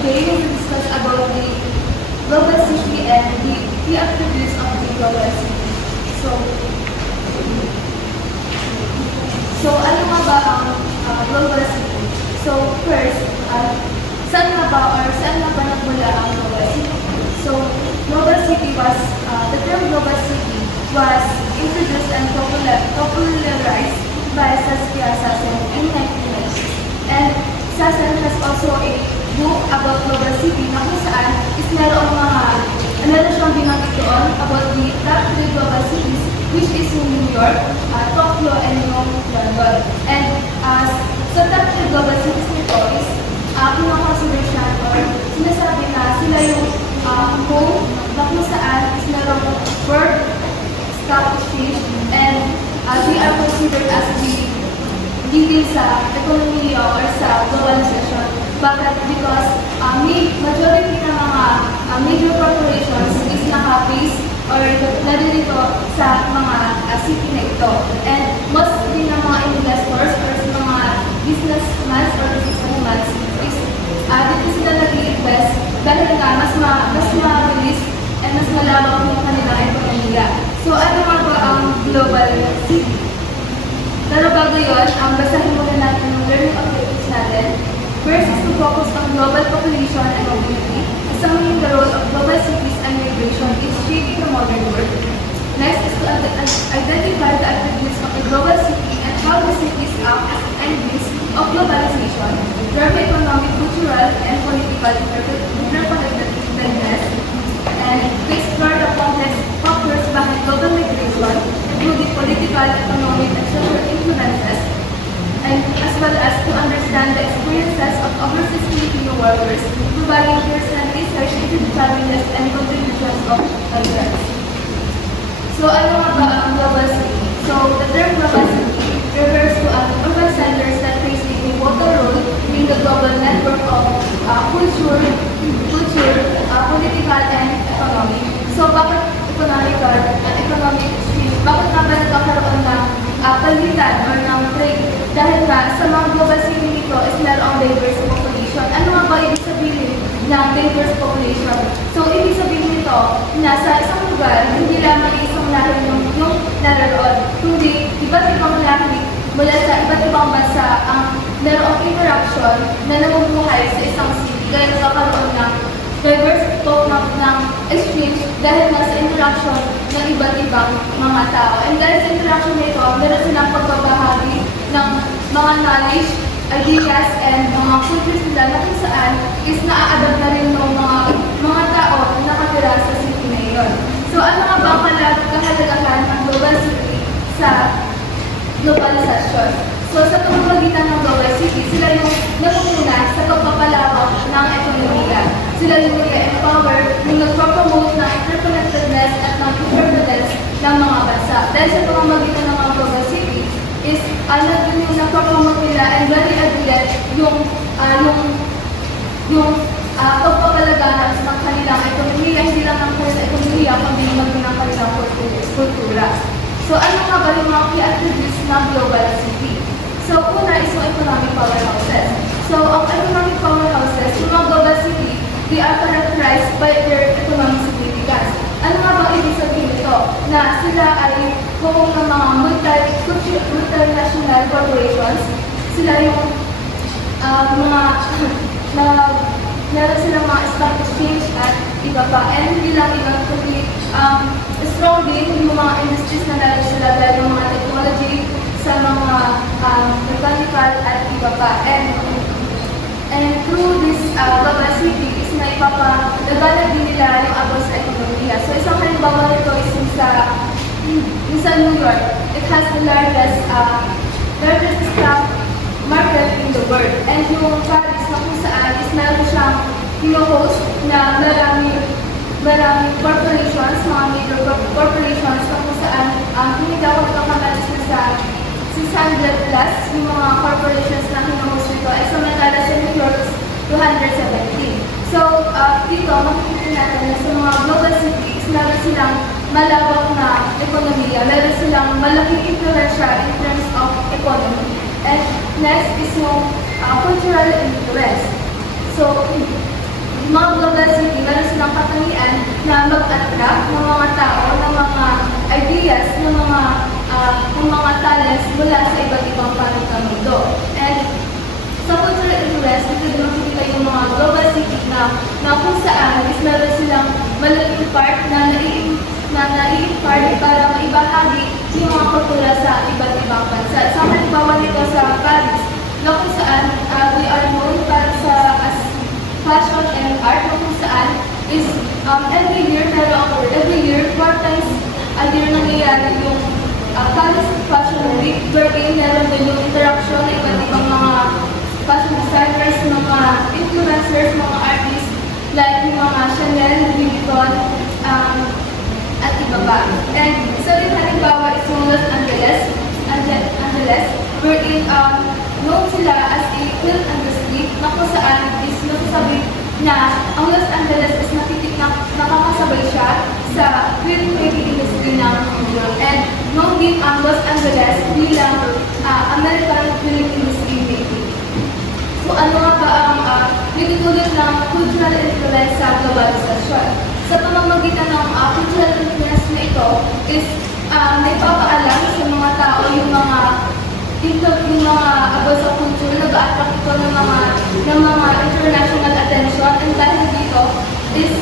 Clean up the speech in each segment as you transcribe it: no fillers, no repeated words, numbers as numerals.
today we will discuss about the global city and the key attributes of the global city. So, ano nga ba ang global city? So, first, saan nga ba nagmula ang global city? So, global city was, the term global city was introduced and popularized by Saskia Sassen in 1990s. And Sassen has also a book about global city na kung saan is meron siyang binanggit doon about the top 3 global cities, which is New York, Tokyo, and London. And sa top 3 global cities nito is kinoconsider siya or sinasabi na sila yung home na kung saan is merong world stock exchange and they are considered as the leading sa ekonomiya or sa globalization. Bakit? Because majority ng mga major corporations is naka-base or narito sa mga city na ito. And mostly ng mga investors or sa mga businessmen or businesswomen is dito sila nag-i-invest dahil nga mas mabilis and mas malawak yung kanilang ekonomiya. So ano nga ba ang global city? Pero bago yun, basahin muna natin yung learning objectives natin. First is to focus on global population and mobility, examining the role of global cities and migration in shaping the modern world. Next is to identify the attributes of a global city and how the cities act as engines of globalization, their economic, cultural, and political interconnectedness, and to explore the complex factors behind global migration, including political, economic, and social influences, and as well as to understand the experiences of overseas Filipino workers, providing personal research into the challenges and contributions of migrants. So, ano nga ba ang global city? So, the term global city refers to urban centers that plays a pivotal role in the global network of culture, political, and economic. So, bakit economical and economic exchange? Bakit nga ba nagkakaroon ng palitan or ng trade? Dahil nga, sa mga global city nito is merong diverse population. Ano nga ba ibig sabihin ng diverse population? So, ibig sabihin nito na sa isang lugar, hindi lamang isang lahi yung naroon, kundi iba't ibang lahi mula sa iba't ibang bansa ang merong interaction na namumuhay sa isang city. Kaya nagkakaroon ng diverse ng exchange dahil nga sa interaction ng iba't ibang mga tao. And dahil sa interaction nito, meron silang pagbabahagi ng mga knowledge, ideas, and mga cultures nila na kung saan is na-adapt na rin ng mga tao na nakatira sa city na yun. So ano nga ba ang kahalagahan ng global city sa globalization? So sa pamamagitan ng global city, sila yung namumuna sa pagpapalawak ng ekonomiya. Sila yung nag-empower, yung nagpropromote ng interconnectedness at ng interdependence ng mga bansa. Dahil sa pamamagitan ng mga global city, is yung nagpropromote nila and very advocate yung pagpapalaganap ng kanilang ekonomiya, hindi lang ng kanilang ekonomiya, kundi maging ng kanilang kultura. So ano nga ba yung mga key attributes ng global city? So una is yung economic powerhouses. So ang economic powerhouses, yung mga global city, they are characterized by their economic significance. Ano nga ba ibig sabihin nito? Na sila ay home ng mga multinational corporations. Sila yung meron silang mga stock exchange at iba pa. And hindi lang iba, kundi strong din yung mga industries na meron sila dahil yung mga technology sa mga mechanical at iba pa. And through this global city is na ipapalaganap din nila yung abot sa ekonomiya. So isang halimbawa nito is sa New York. It has the largest stock market in the world. And yung Paris na kung saan is meron siyang host na maraming corporations, mga major corporations na kung saan hindi ako nagkakamalas na sa 600 plus yung mga corporations na hinuhost nito ay samantala sa New York 217. So, dito makikita natin na sa mga global cities, meron silang malawak na ekonomiya, meron silang malaking influensya in terms of economy. And next is yung cultural influence. So, mga global city, meron silang katangian na mag-attract ng mga tao, ng mga ideas, ng mga talents mula sa iba't ibang panig ng mundo. And sa cultural influence, dito din makikita yung mga global city na kung saan is meron silang malaking part na nai-impart para maibahagi yung mga kultura sa iba't ibang bansa. Sa halimbawa nito sa Paris, na kung saan they are known para sa as fashion and art, na kung saan is every year, 4 times a year nangyayari yung Paris Fashion Week, wherein meron din yung interaction ng iba't ibang mga fashion designers, mga influencers, mga artists, like yung mga Chanel, Louis Vuitton, at iba pa. And isa rin halimbawa is yung Los Angeles, wherein known sila as a film industry na kung saan is masasabi na ang Los Angeles is nakakasabay siya sa filmmaking industry ng mundo. And known din ang Los Angeles bilang American film industry making. So ano nga ba ang pinitulot ng cultural influence sa globalisasyon? Sa pamamagitan ng cultural influence na ito is naipapaalam sa mga tao yung mga about sa culture, nag-attract ito ng mga international attention, and dahil dito is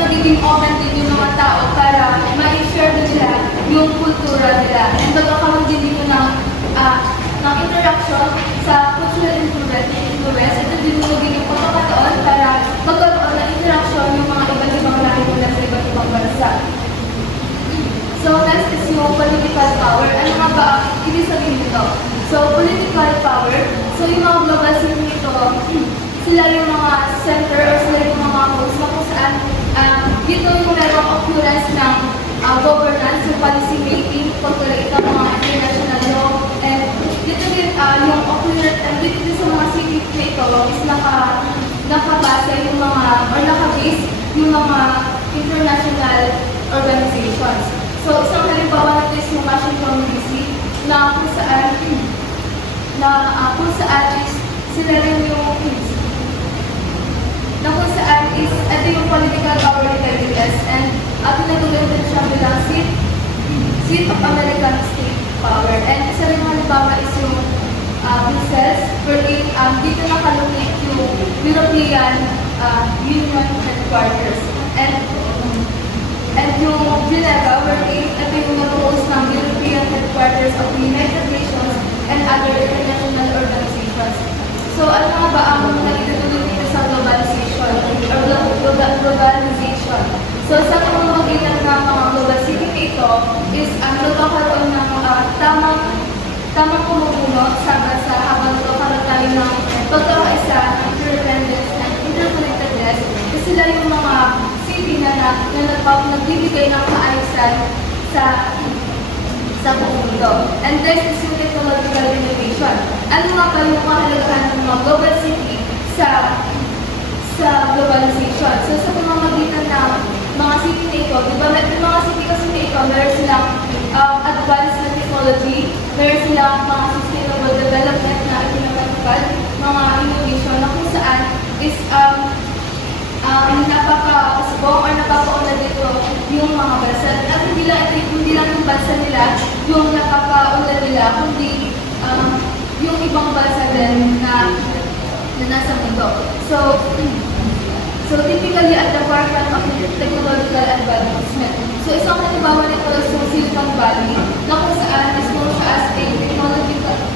nagiging open din yung mga tao para ma-share nila yung kultura nila. And magkakaroon din dito ng interaction sa cultural influence. Ito din yung magiging pagkakataon para magkaroon ng interaction yung mga iba't ibang lahi mula sa iba't ibang bansa. So next is yung political power. Ano nga ba ang ibig sabihin nito? So political power, so yung mga global city nito, sila yung mga center or sila yung mga hosts na kung saan dito yung merong occurrence ng governance, yung policy making, pagkulita ng mga international law, and dito din yung occurrence, and dito din sa mga city na ito is nakabase yung mga, or nakabase yung mga international organizations. So, isang halimbawa natin is yung Washington DC na kung saan is sila rin yung ito yung political power nila US, and pinatuloy din siya bilang seat of American state power. And isa rin halimbawa is yung Brussels, wherein dito nakalungit yung European Union headquarters. And yung Geneva, wherein ito yung nag-host ng European headquarters of the United Nations and other international organizations. So ano nga ba ang mga itutulong dito sa globalization or globalization? So sa pamamagitan ng mga global city ito is nagkakaroon ng tamang pumupuno sa bansa habang nagkakaroon tayo ng pagkakaisa, interdependence, and interconnectedness. Kasi sila yung mga city na nagbibigay ng kaayusan sa buong mundo. And next is yung technological innovation. Ano nga ba yung kahalagahan ng mga global city sa globalization? So sa pamamagitan ng mga city na ito, di ba, yung mga city kasi na ito, meron silang advanced na technology, meron silang mga sustainable development na ipinapatupad, mga innovation na kung saan is napaka-usbong or napaka-unlad dito yung mga bansa. At hindi lang yung bansa nila yung napaka-unlad nila, kundi yung ibang bansa din na nasa mundo. So typically at the forefront of technological advancement. So isang halimbawa nito is yung Silicon Valley, na kung saan is known siya as a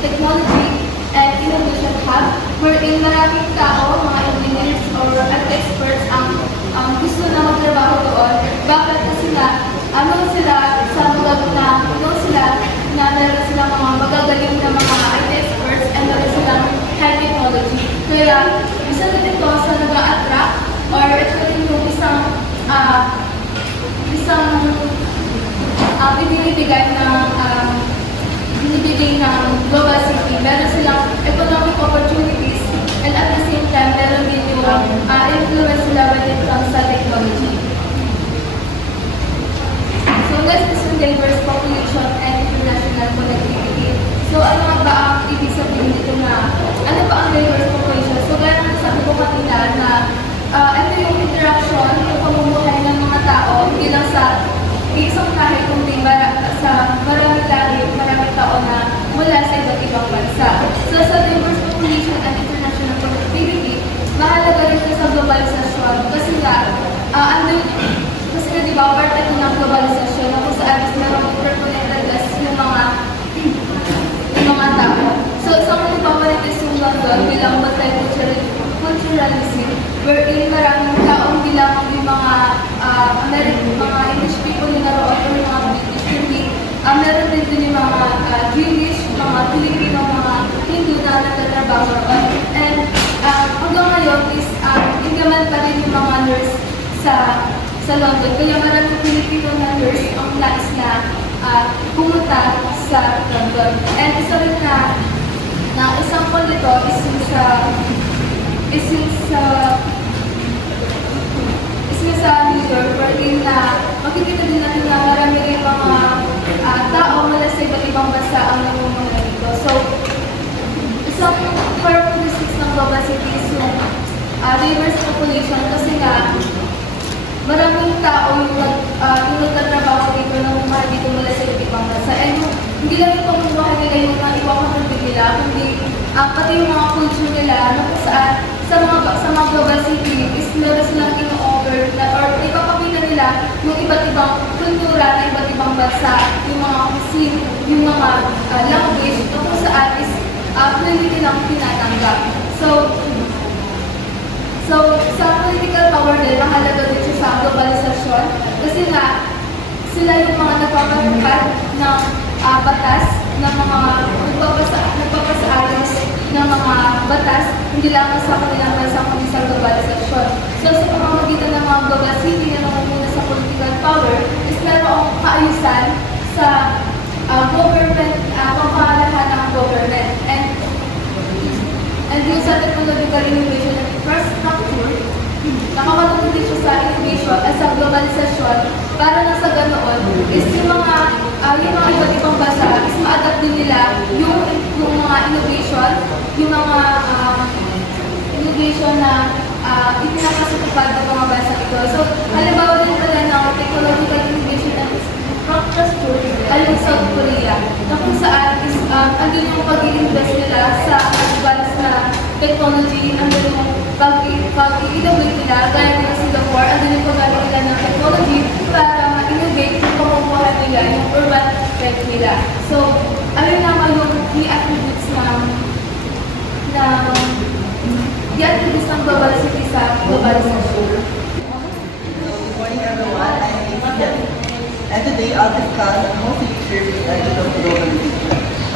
technology and innovation hub, wherein maraming tao, mga engineers or experts ang gusto na magtrabaho doon. Bakit? Kasi meron sila mga magagaling na mga IT experts and meron silang high technology. Kaya isa na dito sa nag-a-attract or ito rin yung isang binibigay ng global city. Meron silang economic opportunities, and at the same time, meron din yung influence nila when it comes sa technology. So next is yung diverse population and international connectivity. So ano nga ba ang ibig sabihin dito na, ano ba ang diverse population? So gaya ng sabi ko kanina, iba't ibang bansa. So sa diverse population and international connectivity, mahalaga rin ito sa globalisasyon kasi kasi di ba, part ito ng globalisasyon na kung saan is merong interconnected as yung mga tao. So isang nagpapalit is yung London bilang multiculturalism, wherein maraming taong bilang yung mga mga English people yung naroon o yung mga British, hindi meron din din yung mga Jewish, mga Filipino, mga Hindu na nagtatrabaho roon. And hanggang ngayon is in-demand pa rin yung mga nurse sa London. Kaya maraming Filipino na nurse ang nais na pumunta sa London. And isa rin na example nito is yung sa New York, wherein na makikita din natin na marami rin mga tao mula sa iba't ibang bansa ang namumuno dito. So, isang characteristics ng global city is yung diverse population kasi nga maraming tao yung nagtatrabaho dito na mga dito mula sa iba't ibang bansa. And hindi lang yung pamumuhay nila yung naiwakang country nila, kundi pati yung mga culture nila na kung saan sa mga global city is meron silang in-over or ipapakita nila yung iba't ibang kultura na iba't ibang bansa, yung mga cuisine, yung mga language, na kung saan is pwede nilang tinatanggap. So, sa political power din, mahalaga din siya sa globalisasyon kasi nga, sila yung mga nagpapatupad ng batas, ng mga nagpapasaayos ng mga batas, hindi lang sa kanilang bansa kundi sa globalisasyon. So, sa pamamagitan ng mga global city na namumuna sa political power, is merong kaayusan sa government, pamahalahan ng government. And yung sa technological innovation and infrastructure, nakakatulong din siya sa innovation at sa globalisasyon para na sa ganoon is yung mga iba't ibang bansa is ma-adapt din nila yung mga innovation, yung mga innovation na ipinapasutupad ng mga bansa ito. So, halimbawa din pala ng technological innovation and infrastructure ay yung South Korea na kung saan is andun yung pag-i-invest nila sa advanced na technology, andun yung pag-i-innovate nila gaya nila Singapore, andun yung pag-i nila ng technology para ma-innovate yung pamumuhay nila, yung urban life nila. So, ayun naman yung key attributes ng global city sa globalization. Good morning everyone, I'm Jen. And today I'll discuss how cities serve the idea of globalism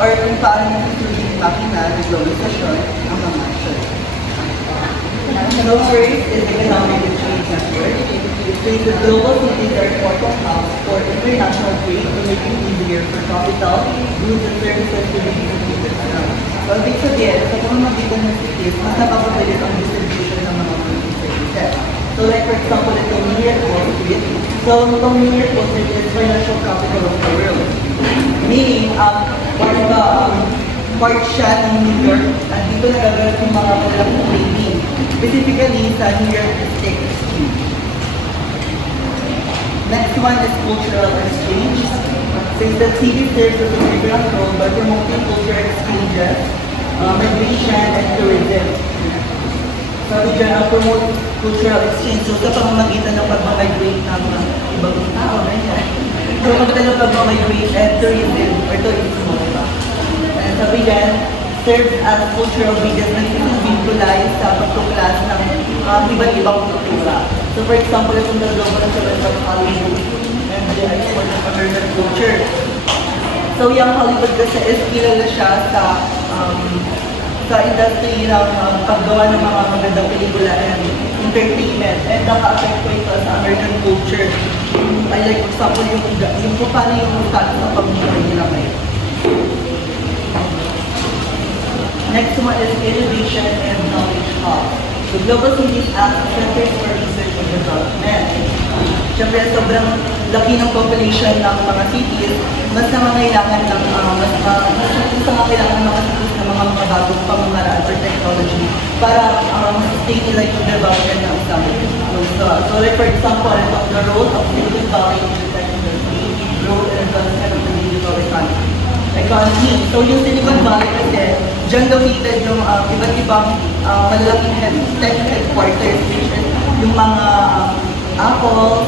or kung paano natutuloy makina ng globalisasyon ang mga action. So first is economic exchange network. So the global cities are important hubs for international trade to make it easier for capital, goods, and services to be distributed around. So ibig sabihin, sa pamamagitan ng cities, mas napapabilis ang distribution ng mga goods and services. So like for example, itong New York Wall Street. So itong New York Wall Street is financial capital of the world. Meaning, part siya ng New York at dito nagagalap yung mga magandang trading. Specifically sa New York Stock Exchange. Next one is cultural exchange. Since the city serves as a migrant role by promoting cultural exchanges, migration, and tourism. Sabi dyan, promote cultural exchange. So, sa pamamagitan ng pag-migrate ng ibang tao, ganyan. So, pagkita ng pag-migrate and tourism, or tourism, diba? And sabi dyan, serves as cultural bridges na nagsisilbintulay sa pagtuklas ng iba't ibang kultura. So, for example, itong global sa Hollywood and the export of American culture. So, yung Hollywood kasi is kilala siya sa industry ng paggawa ng mga magandang pelikula and entertainment. And naka-affect ko ito sa American culture. I like, for example, yung kung paano yung status ng pamumuhay nila ngayon. Next one is innovation and knowledge hub. So global cities act as centers for research and development. Siyempre, sobrang laki ng population ng mga cities, mas nangangailangan ng mga cities ng mga bagong pamamaraan or technology para sustain nila yung development ng isang so like for example, the role of Silicon Valley in the tech industry, role and advancement of the digital economy. economy. So yung Silicon Valley kasi, dyan located yung iba't ibang malalaking tech headquarters, which is yung mga Apple,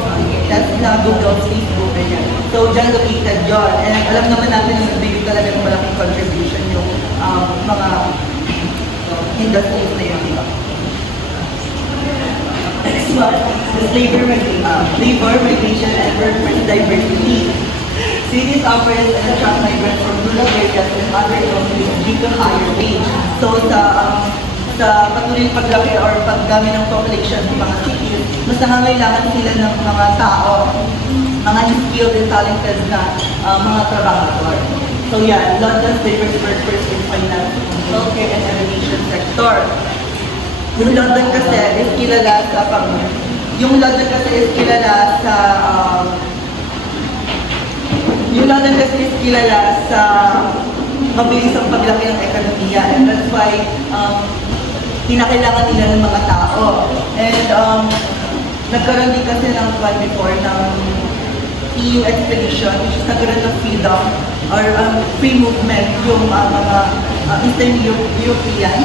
Tesla, Google, Facebook, ganyan. So dyan located yun. And alam naman natin na nagbigay talaga ng malaking contribution yung mga industries na yun, di ba? Next one, is labor migration and workforce diversity. Cities offer and attract migrants from rural areas and other communities due to higher wage. So sa patuloy paglaki or pagdami ng population ng mga cities, mas nangangailangan sila ng mga tao, mga skilled and talented na mga trabahador. So yeah, London's diverse workforce in finance, healthcare and aviation sector. Yung London kasi is kilala sa mabilis ang paglaki ng ekonomiya, and that's why kinakailangan nila ng mga tao. And nagkaroon din kasi ng 24 ng EU expedition, which is nagkaroon ng freedom or free movement yung mga Eastern European,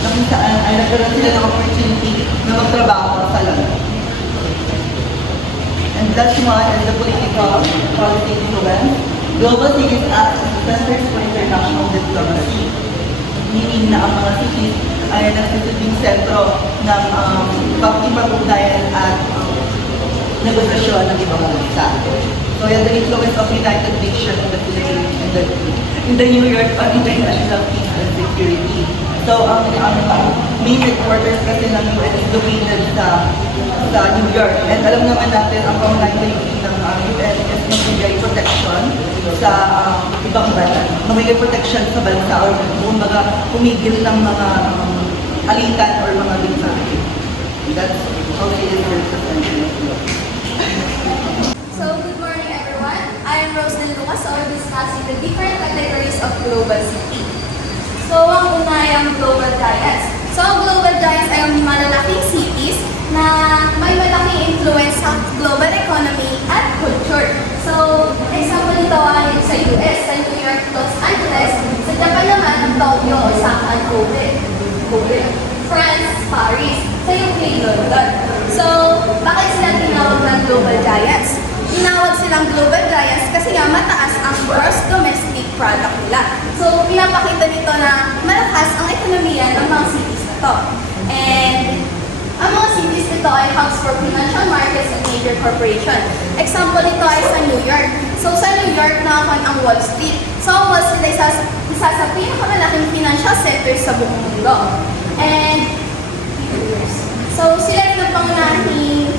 na kung saan ay nagkaroon sila ng opportunity na magtrabaho sa London. And that's one is the political policy influence. Global cities act as centers for international diplomacy. Meaning na ang mga cities ay nagsisilbing sentro ng pag-ipag-ugnayan at negosasyon ng ibang bansa. So yan, the influence of United Nations in the Philippines, in the New York International Peace and Security. So ang main headquarters kasi ng UN is located sa New York. And alam naman natin ang pangunahing layunin ng UN is magbigay protection sa ibang bansa, magbigay protection sa bansa or kumbaga pumigil ng mga alitan or mga bigsa. That's how it is represented. So, good morning everyone. I am Roslyn Lucas. I will be discussing the different categories of global city. So, ang una ay ang global giants. So, ang global giants ay ang malalaking cities na may malaking influence sa global economy at culture. So, example nito ay sa US, sa New York, Los Angeles, sa Japan naman, ang Tokyo, Osaka, at Kobe. France, Paris, sa UK, London. So, bakit sila tinawag ng global giants? Tinawag silang global giants kasi nga mataas ang gross domestic product nila. So, pinapakita nito na malakas ang ekonomiya ng mga cities na to. And ang mga cities nito ay hubs for financial markets and major corporation. Example nito ay sa New York. So, sa New York, nakakon ang Wall Street. So, ang Wall Street ay isa sa pinakamalaking financial centers sa buong mundo. And, so, sila rin ang pangunahing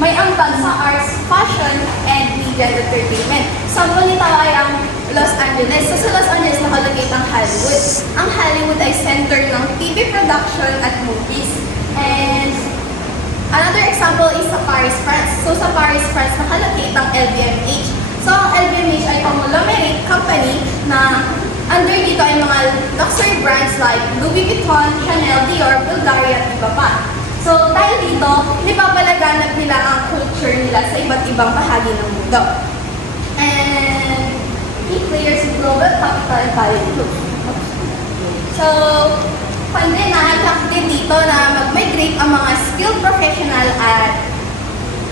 may ambag sa arts, fashion, and media and entertainment. Sample nito ay ang Los Angeles. So, sa Los Angeles nakalagay ang Hollywood. Ang Hollywood ay center ng TV production at movies. And another example is sa Paris, France. So, sa Paris, France nakalagay ang LVMH. So, ang LVMH ay conglomerate company na under dito ay mga luxury brands like Louis Vuitton, Chanel, Dior, Bulgari, at iba pa. So, dahil dito, nipapalaganap nila ang culture nila sa iba't ibang bahagi ng mundo. And key players in global capital and talent group. So, na-attract din dito na mag-migrate ang mga skilled professional at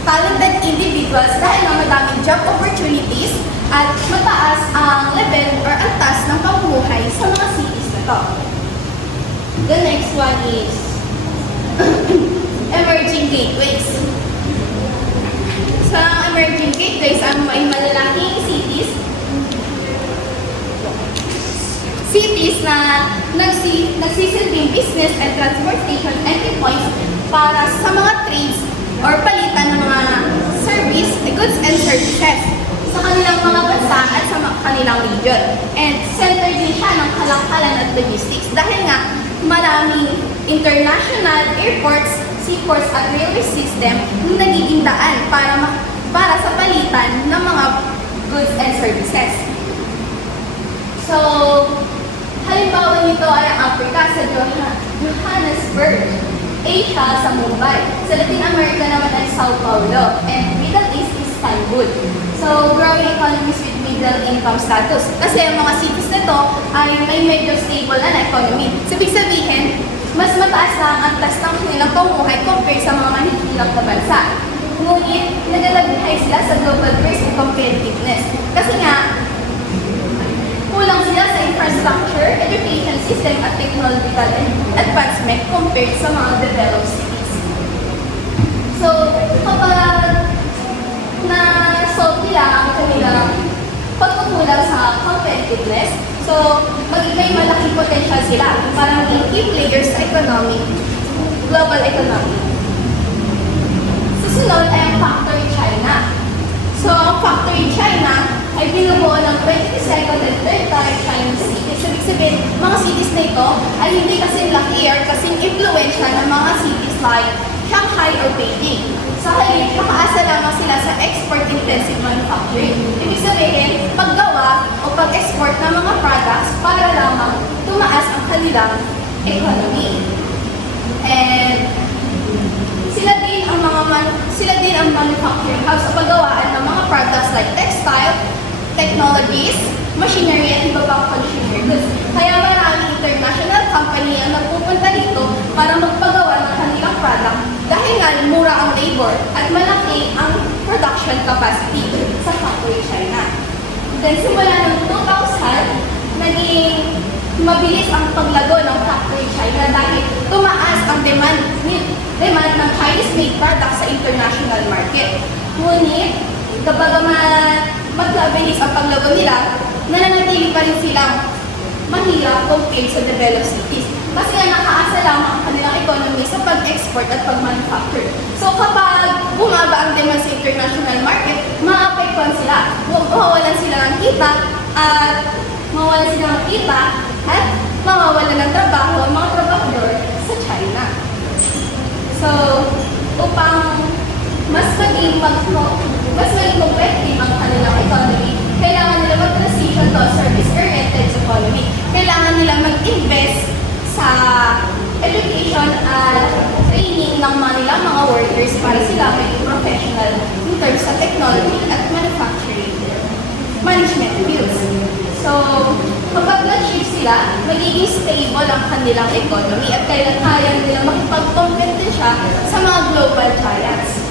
talented individuals dahil na madaming job opportunities at mataas ang level or antas ng pamumuhay sa mga cities na to. The next one is emerging gateways. Sa emerging gateways, ang may malalaking cities na nagsisilbing business and transportation entry points para sa mga trades or palitan ng mga service, goods and services sa kanilang mga bansa at sa kanilang region. And center din siya ng kalangkalan at logistics dahil nga maraming international airports, seaports at railway system na nagiging daan para sa palitan ng mga goods and services. So, halimbawa nito ay ang Africa sa Johannesburg, Asia sa Mumbai, sa Latin America naman ay Sao Paulo, and Middle East is Istanbul. So, growing economies with middle income status. Kasi ang mga cities nito ay may medyo stable na economy. So, ibig sabihin, mas mataas lang ang taas ng kanilang pamumuhay compared sa mga mahihirap na bansa. Ngunit, nagalagay sila sa global curve of competitiveness. Kasi nga, kulang sila sa infrastructure, education system, at technological advancement compared sa mga developed cities. So, kapag na-solve nila ang kanilang pagkukulang sa competitiveness, so, may malaking potential sila para maging key players sa economy, global economy. Susunod ay ang Factory China. So, ang Factory China ay binubuo ng 22nd and 3rd tier Chinese cities. So, ibig sabihin, mga cities na ito ay hindi kasing laki or kasing influensya ng mga cities like Shanghai or Beijing. Sa halip, nakaasa lamang sila sa export-intensive manufacturing. Ibig sabihin, paggawa o pag-export ng mga products para lamang tumaas ang kanilang economy. And sila din ang manufacturing house sa paggawaan ng mga products like textile, technologies, machinery, at iba pang consumer goods. Kaya maraming international company ang nagpupunta dito para magpagawa ng kanilang product dahil nga mura ang labor at malaki ang production capacity sa Factory China. Then simula ng 2000, naging mabilis ang paglago ng Factory China dahil tumaas ang demand ng Chinese-made products sa international market. Ngunit, kapag magkabilis ang paglago nila, nananatili pa rin silang mahirap compared sa developed cities. Kasi nga nakaasa lamang ang kanilang economy sa pag-export at pag-manufacture. So kapag bumaba ang demand sa international market, maapektuhan sila. Mawawalan sila ng kita at mawawalan ng trabaho ang mga trabahador sa China. So, upang mas maging competitive ang kanilang economy, kailangan nila mag-transition to a service-oriented economy. Kailangan nila mag-invest sa education at training ng mga workers para sila maging professional in terms sa technology at manufacturing management fields. So, kapag na-shift sila, magiging stable ang kanilang economy at kaya nila makipag-competensya sa mga global giants.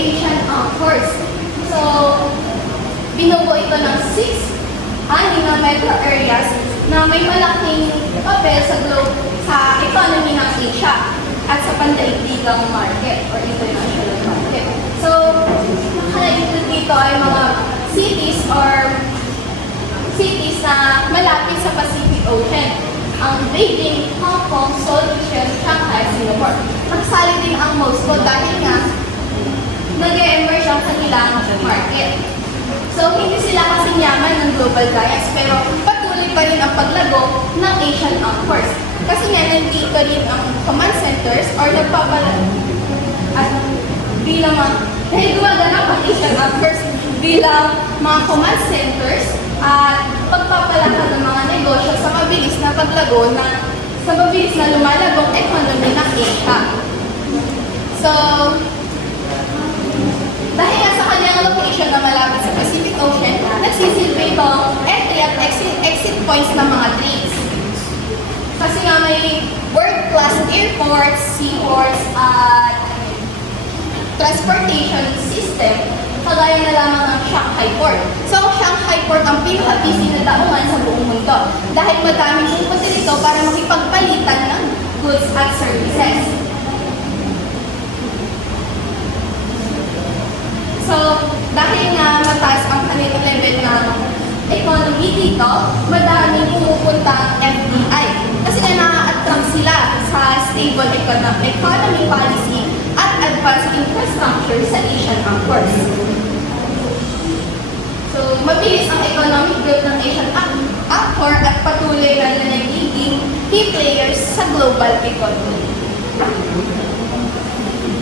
Asian Anchors. So, binubuo ito ng 6 na metro areas na may malaking papel sa economy ng Asia at sa pandaigdigang market or international market. So, nakala-include dito ay mga cities na malapit sa Pacific Ocean. Ang Beijing, Hong Kong, Seoul, Shanghai, Singapore. Nagsali din ang Moscow dahil nga nag-emerge ang kanilang market. So, hindi sila kasing yaman ng global giants, pero patuloy pa rin ang paglago ng Asian Anchors. Kasi nga, nandito rin ang command centers or dahil gumaganap ang Asian Anchors bilang mga command centers at pagpapalakad ng mga negosyo sa mabilis na lumalagong economy ng Asia. So, dahil nga sa kanyang location na malapit sa Pacific Ocean, nagsisilbi itong entry at exit points ng mga trades. Kasi nga may world-class airports, seaports, at transportation system, kagaya na lamang ng Shanghai Port. So, ang Shanghai Port ang pinaka-busy na daungan sa buong mundo dahil madaming pupunta dito para makipagpalitan ng goods at services. So, dahil nga mataas ang kanilang level ng economy dito, madaming pumupunta ang FDI. Kasi nga na-attract sila sa stable economic policy at advanced infrastructure sa Asian Anchors. So, mabilis ang economic growth ng Asian Anchor at patuloy na nagiging key players sa global economy.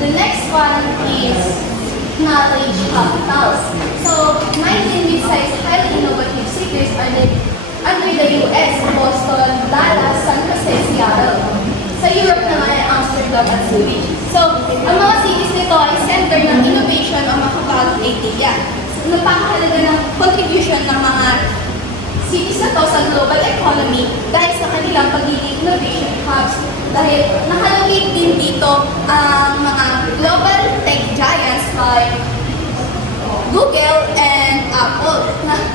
The next one is knowledge capitals. So, 19 mid-sized highly innovative cities are under the US, Boston, Dallas, San Jose, Seattle. Sa Europe naman ay Amsterdam at Zurich. So, ang mga cities nito ito ay center ng innovation o makabagong idea. Napakahalaga ng contribution ng mga cities na to sa global economy dahil sa kanilang pagiging innovation hubs. Dahil nakalagay din dito ang mga global tech giants like Google and Apple na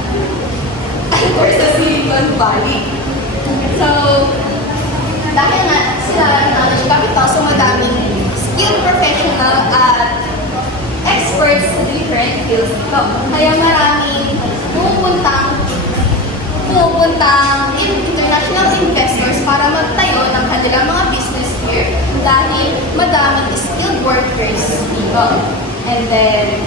ay sa Silicon Valley. So, dahil nga sila knowledge capital, so madaming skilled professional at experts sa different fields ito. Kaya maraming pumupuntang international investors para magtayo ng kanilang mga business here dahil madaming skilled workers dito. And then,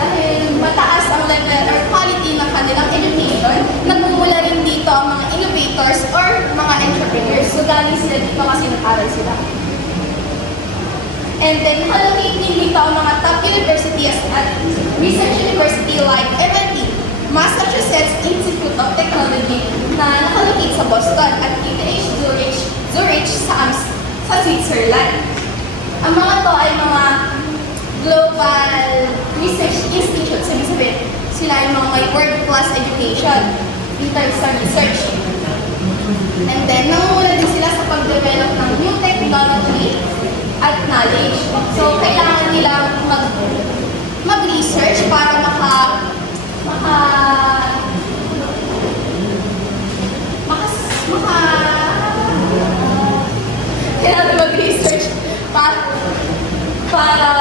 dahil mataas ang level or quality ng kanilang education, nagmumula rin dito ang mga innovators or mga entrepreneurs. So, galing sila dito kasi nag-aral sila. And then, nakalagay din dito ang mga top universities at research university like MIT, Massachusetts Institute of Technology na nakalagay sa Boston at ETH Zurich sa Switzerland. Ang mga to ay mga global research institutes, sabi sabihin, sila ay mga may world-class education in terms of research. And then, nangunguna din sila sa pag-develop ng new technology at knowledge. So, kailangan nila mag-research para kailangan mag-research para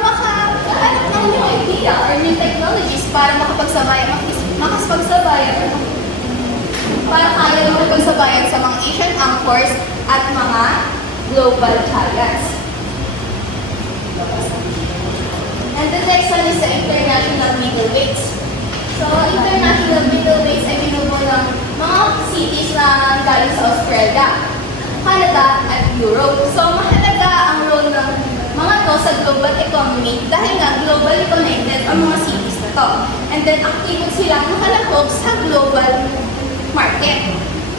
makahanap ng new idea or new technologies para makapagsabayan para kaya makapagsabayan sa mga Asian anchors at mga global giants. And the next one is the international middleweights. So, international middleweights ay binubuo ng mga cities na galing sa Australia, Canada, at Europe. So, mahalaga ang role ng mga to sa global economy dahil nga globally connected ang mga cities na to. And then, active silang nakalahok sa global market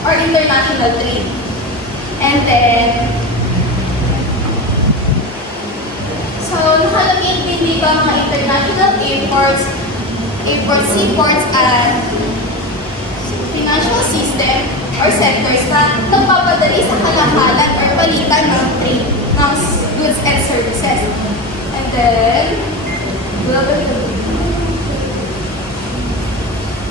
or international trade. And then, so, nakalagay din dito ang mga international airports, seaports, and financial system or sectors na nagpapadali sa kalakalan or balikan ng trade ng goods and services. And then,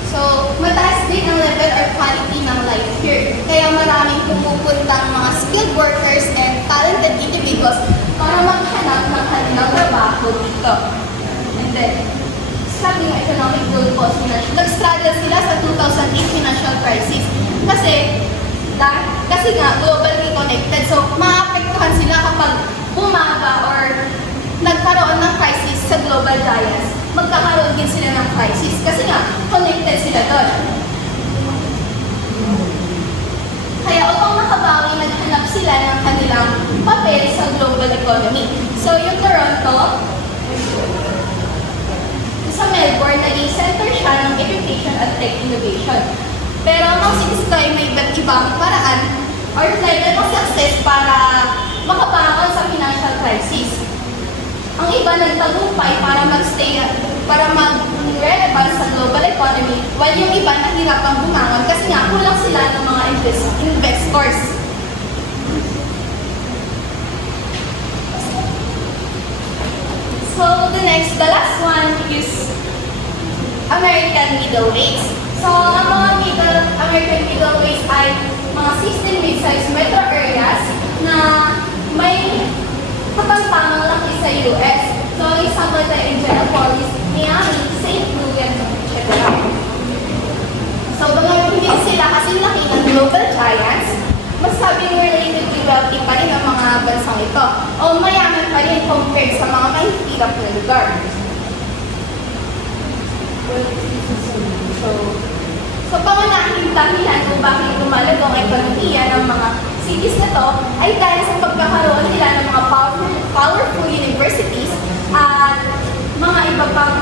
so, mataas din ang level or quality ng life here. Kaya maraming pumupuntang mga skilled workers and talented individuals para maghanap ng kanilang trabaho dito. And then, sabi ng economic growth po, nag-struggle sila sa 2008 financial crisis. Kasi nga, globally connected. So, maapektuhan sila kapag bumaba or nagkaroon ng crisis sa global giants. Magkakaroon din sila ng crisis. Kasi nga, connected sila doon. Kaya upang makabawi, naghanap sila ng kanilang papel sa global economy. So, yung Toronto, sa Melbourne, naging center siya ng education at tech innovation. Pero ang cities ko ay may iba't ibang paraan or level of success para makabangon sa financial crisis. Ang iba nagtagumpay para mag-relevant sa global economy, while yung iba nahirapang bumangon kasi nga kulang sila ng mga investors. So, the last one is American middleweights. So, ang mga American middleweights ay mga 16 mid-sized metro areas na may kapangpangang laki sa US. So, example tayo Indianapolis, Miami, St. Louis, etc. So, hindi sila kasi laki ng global giants, masabing relatively wealthy pa rin ang mga bansang ito o mayaman pa rin compared sa mga mahihirap na lugar. So pangunahing dahilan kung bakit lumalago ang ekonomiya ng mga cities na to ay dahil sa pagkakaroon nila ng mga powerful universities at mga iba pang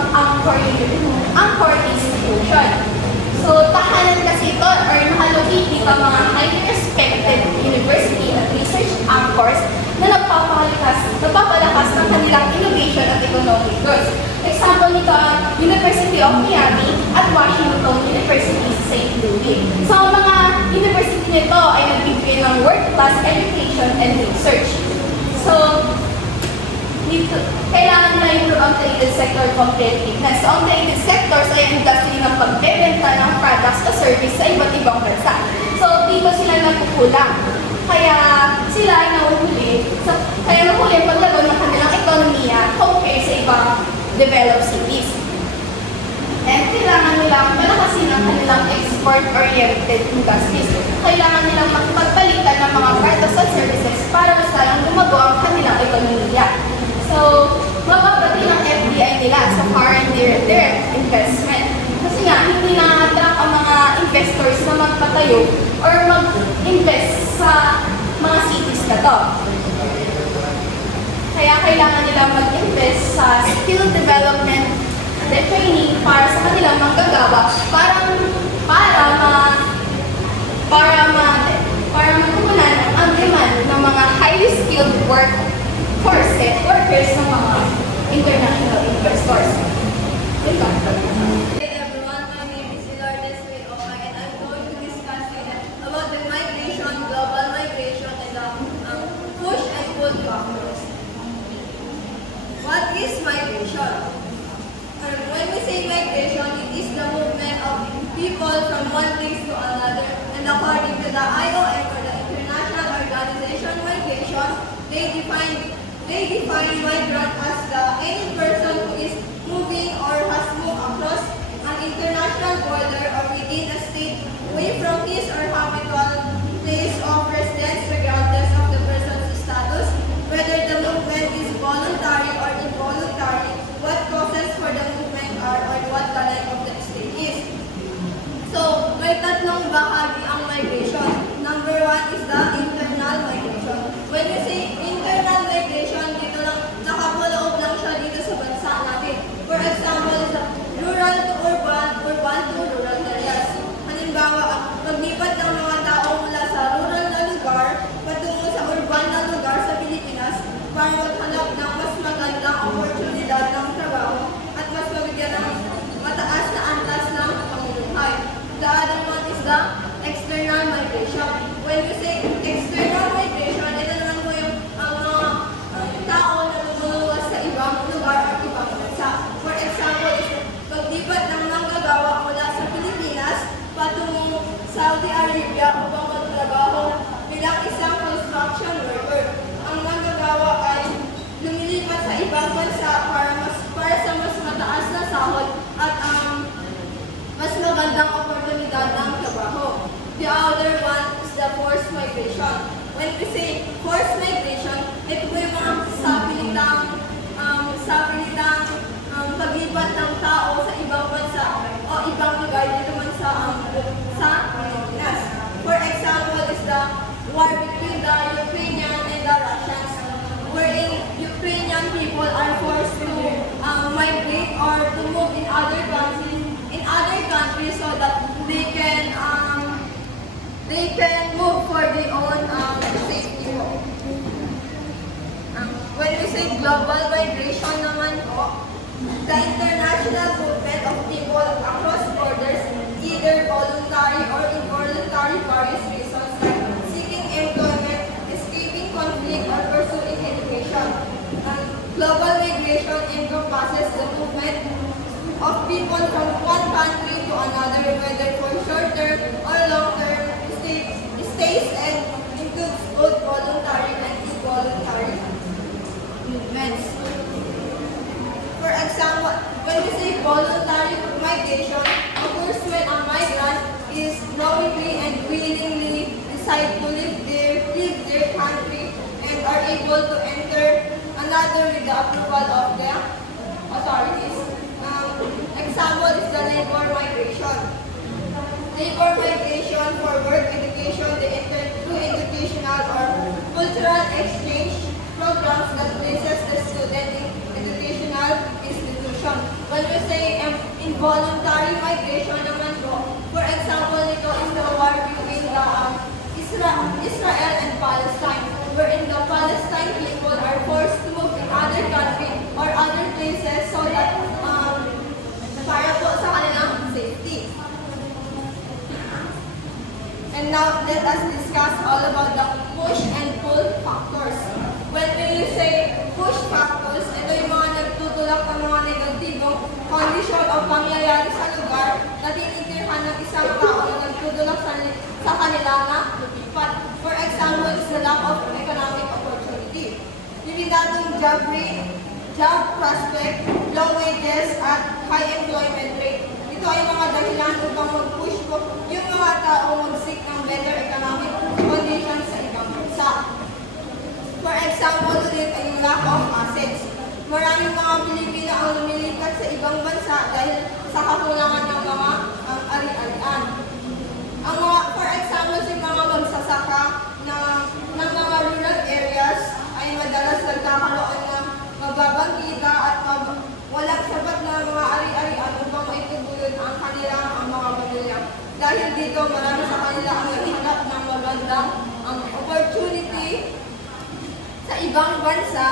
anchor institution. So tahanan kasi ito or nakalagay dito sa mga highly respected university at research anchors na nagpapalakas ng kanilang innovation at economic growth. Example nito ang University of Miami at Washington University sa St. Louis. So, ang mga university nito ay nagbibigay ng world-class education and research. So, dito, kailangan nila improve ang creative sector competitiveness. So, ang creative sectors ay ang industry ng pagbebenta ng products o service sa iba't ibang bansa. So, dito sila nagkukulang. Kaya sila ay nahuhuli ang paglago ng kanilang ekonomiya compare sa ibang developed cities. And kailangan nilang malakasin ang kanilang export-oriented industries. Kailangan nilang makipagpalitan ng mga products at services para mas lalong lumago ang kanilang ekonomiya. So, mababa din ang FDI nila sa foreign direct investment. Kasi nga, hindi na-attract ang mga investors na magpatayo or mag-invest sa mga cities na to. Kaya kailangan nila mag-invest sa skill development and training para sa kanilang manggagawa para matugunan ang demand ng mga highly skilled workers ng mga international investors. Hey everyone, my name is Ilardes Oka and I'm going to discuss about the migration, global migration, and the push and pull factors. What is migration? When we say migration, it is the movement of people from one place to another. And according to the IOM or the International Organization Migration, they define migrant as any person who is moving or has moved across an international border or within a state away from his or habitual place of residence regardless of the person's status, whether the movement is voluntary or involuntary, what causes for the movement are, or what the length of the state is. So, may tatlong bahagi ang migration. Number one is the internal migration. When you say internal migration, dito lang, nakapaloob lang siya dito sa bansa natin. For example, is the rural to urban, urban to rural areas. Halimbawa, ang paglipat ng mga tao mula sa rural na lugar patungo sa urban na lugar sa Pilipinas para maghanap ng mas magandang oportunidad ng trabaho at mas mabigyan ng mataas na antas ng pamumuhay. The other one is the external migration. When you say external migration, ito naman po yung mga tao na lumuluwas sa ibang lugar at ibang bansa. For example, is paglipat ng manggagawa mula sa Pilipinas patungo Saudi Arabia upang magtrabaho bilang isang construction worker. Ang manggagawa ay lumilipat sa ibang bansa para sa mas mataas na sahod at mas magandang oportunidad ng trabaho. The other one is the forced migration. When we say forced migration, ito po yung mga sapilitang paglipat ng tao sa ibang bansa o ibang lugar dito man sa Pilipinas. For example, is the war between the Ukrainian and the Russians, wherein Ukrainian people are forced to migrate or to move in other countries so that they can move for their own safety. When we say global migration naman po, the international movement of people across borders, either voluntary or involuntary, various reasons like seeking employment, escaping conflict, or pursuing education. Global migration encompasses the movement of people from one country to another, whether for short-term or long-term stays, and includes both voluntary and involuntary movements. For example, when we say voluntary migration, occurs when a migrant is knowingly and willingly decide to leave their country and are able to enter another with the approval of the authorities. Example is the labor migration. Labor migration for work, education, they enter through educational or cultural exchange programs that places the student in educational institution. When we say involuntary migration naman po, for example, nito is the war between Israel and Palestine, wherein the Palestine people are forced to move in other country or other places so that para po sa kanilang safety. And now let us discuss all about the push and pull factors. When we say push factors, ito yung mga nagtutulak ng mga negatibong kondisyon o pangyayari sa lugar na tinitirhan ng isang tao na nagtutulak sa kanila na lumipat. For example, is the lack of economic opportunity. Limitadong job rate, job prospect, low wages, at high employment rate. Ito ay mga dahilan upang mag-push po yung mga tao mag-seek ng better economic conditions sa ibang bansa. For example, ulit ay yung lack of assets. Maraming mga Pilipino ang lumilipat sa ibang bansa dahil sa kakulangan ng mga ari-arian. Ang mga, for example, yung mga magsasaka ng mga rural areas ay madalas nagkakaroon ng mababang kita at walang sapat na mga ari-arian upang maitubulod ang kanilang mga pamilya. Dahil dito, marami sa kanila ang naghanap ng magandang opportunity sa ibang bansa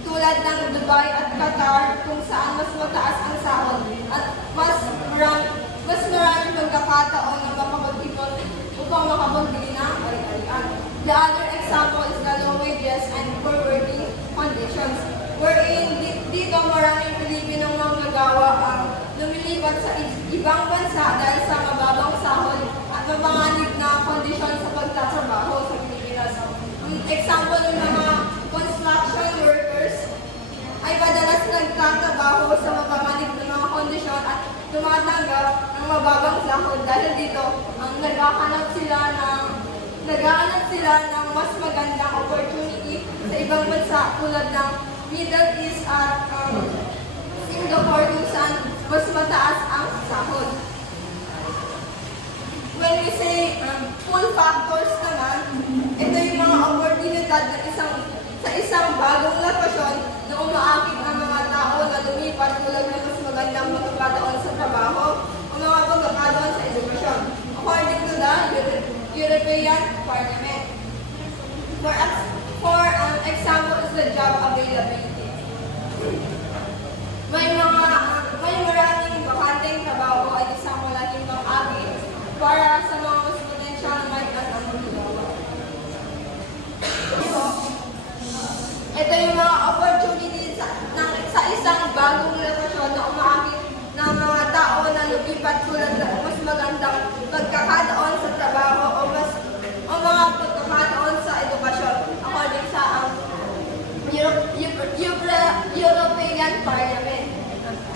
tulad ng Dubai at Qatar kung saan mas mataas ang sahod at mas maraming pagkakataon na makapag-ipon upang makapagbili ng ari-arian. The other example is the low wages and poor working conditions, wherein dito maraming Pilipinong manggagawa ang lumilipat sa ibang bansa dahil sa mababang sahod at mapanganib na kondisyon sa pagtatrabaho sa Pilipinas. Example ng mga construction workers ay madalas nagtatrabaho sa mapanganib na mga kondisyon at tumatanggap ng mababang sahod dahil dito ang naghahanap sila ng mas magandang opportunity sa ibang bansa tulad ng Middle East at Singapore kung saan mas mataas ang sahod. When we say pull factors naman, ito yung mga oportunidad na sa isang bagong lokasyon na umaakit ang mga tao na lumipat tulad ng mas magandang pagkakataon sa trabaho o mga pagkakataon sa edukasyon. According to the European Parliament. For example is the job availability. May maraming bakanteng trabaho ay isang malaking pang-akit para sa mga mas potensyal na ang magagawa. Ito yung mga opportunities sa isang bagong lokasyon na umaakit ng mga tao na lumipat tulad ng mas magandang pagkakataon sa trabaho o mga pagkakataon sa edukasyon according sa European Parliament.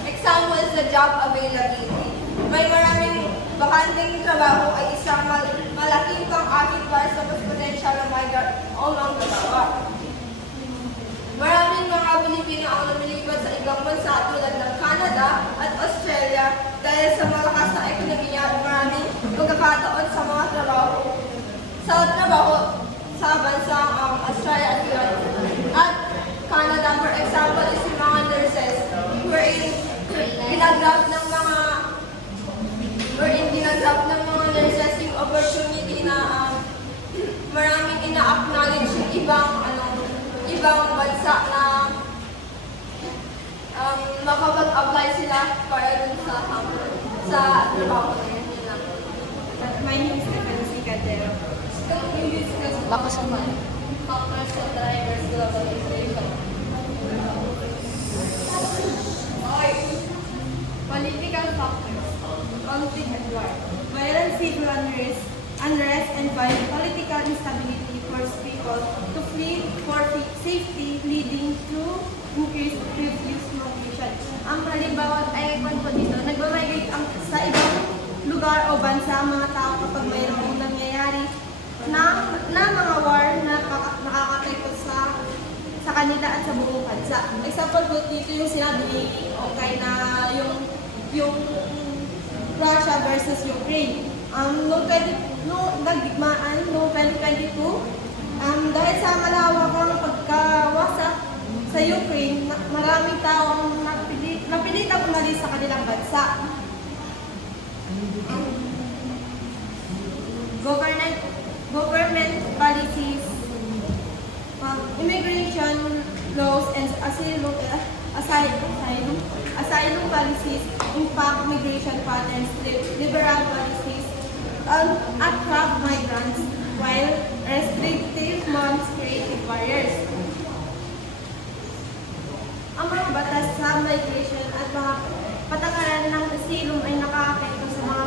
Example is the job availability. May maraming bakanteng trabaho ay isang malaking pang-akit para sa mas potensyal na migrant o manggagawa. Maraming mga Pilipino ang lumilipat sa ibang bansa tulad ng Canada at Australia dahil sa malakas na ekonomiya at maraming pagkakataon sa mga trabaho sa bansang Australia at Canada. For example, is yung mga nurses wherein ginagrab ng mga nurses yung opportunity na maraming ina-acknowledge yung ibang bansa na makapag-apply sila para dun sa trabaho na yun lang. My name is Stephanie Cantero. Bakas naman. Factors of drivers globalization. Okay. Political factors. Conflict and war. Violent civil unrest and violent political instability force people to flee for safety, leading to increased privilege migration. Ang halimbawa ay po dito, nag-migrate sa ibang lugar o bansa ang mga tao kapag mayroong nangyayari na mga war na nakakatakot sa kanila at sa buong bansa. Example po dito yung sinabi ni Okay na yung Russia versus Ukraine. Noong nagdigmaan, noong 2022, dahil sa malawakang pagkawasak sa Ukraine, maraming tao ang napilitang umalis sa kanilang bansa. government policies, immigration laws, and asylum policies impact migration patterns. Liberal policies attract migrants, while restrictive ones create barriers. Ang mga batas sa migration at mga patakaran ng asylum ay nakakaapekto sa mga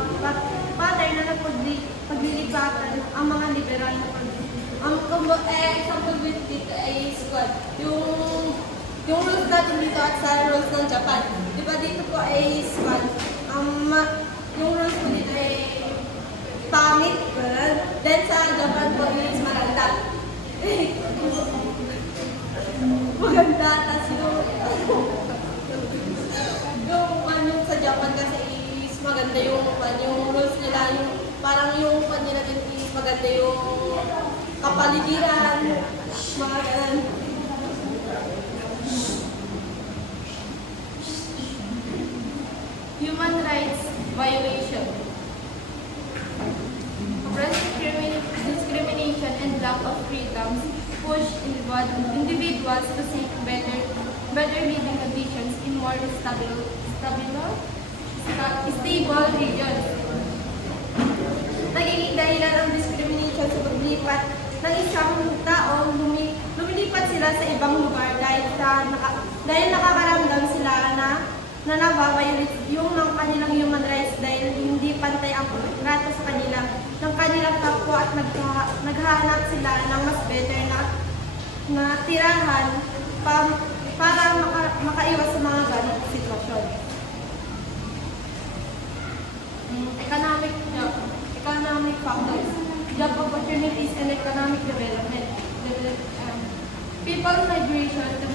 pattern na paglilipatan ang mga liberal na example with dito ay squad. Yung rules natin dito at sa rules ng Japan. Di ba dito po ay squad. Yung rules po dito ay pangit. Then sa Japan po is maganda. Maganda. Tapos yung sa Japan kasi is maganda yung rules nila. Parang yung nila din is maganda yung kapaligiran. Mga ganun. Human rights violation. Discrimination and lack of freedoms push individuals to seek better living conditions in more stable regions. Nagiging dahilan ang discrimination sa paglipat ng isang tao, lumilipat sila sa ibang lugar dahil nakakaramdam sila na nababayulit yung ng kanilang human rights dahil hindi pantay ang pagtrato sa kanila ng kanilang kapwa at naghahanap sila ng mas better na tirahan para makaiwas sa mga ganitong sitwasyon. Economic factors, job opportunities and economic development. People migration to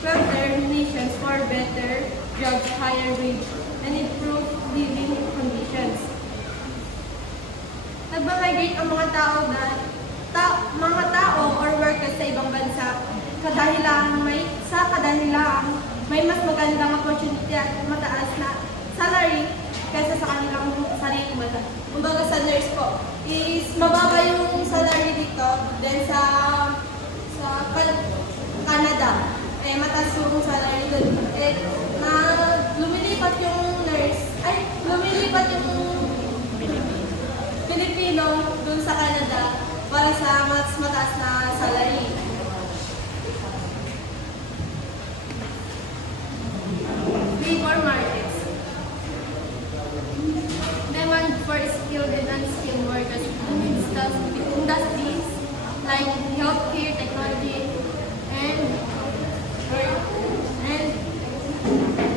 welfare nations for better jobs, higher wage, and improved living conditions. Nagmamigrate ang mga tao or workers sa ibang bansa kadahilan may mas magandang opportunity at mataas na salary kaysa sa kanilang sariling bansa. Kumbaga sa nurse po, is mababa yung salary dito, then sa Canada, mataas yung salary doon. Lumilipat yung Pilipino doon sa Canada para sa mas mataas na salary. Labor markets. Demand for skilled and unskilled workers in industries like healthcare, technology, and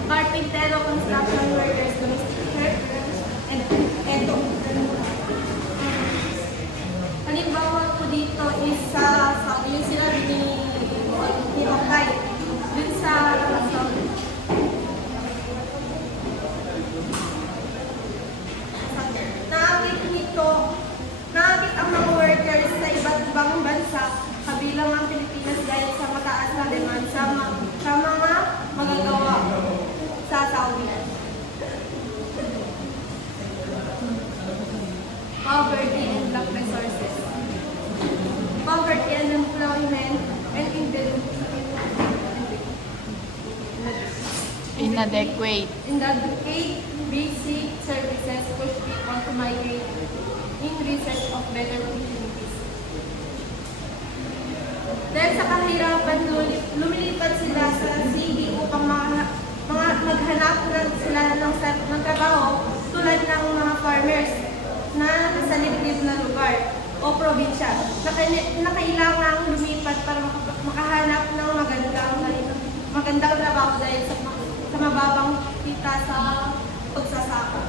carpentero, construction workers, domestic workers, and eto. Halimbawa po dito is yung sinabi ni Okay. Dun sa naakit ang mga workers sa iba't ibang bansa kabilang ang Pilipinas dahil sa mataas na demand sa mga magagawa sa Saudi. Poverty and lack resources. Poverty and employment and Inadequate. basic services push people to migrate in research of better opportunities. Dahil sa kahirapan, lumilipat sila sa city upang maghanap sila ng trabaho tulad ng mga farmers na nasa liblib na lugar o probinsya na kailangang lumipat para makahanap ng magandang trabaho dahil sa mababang kita sa pagsasaka.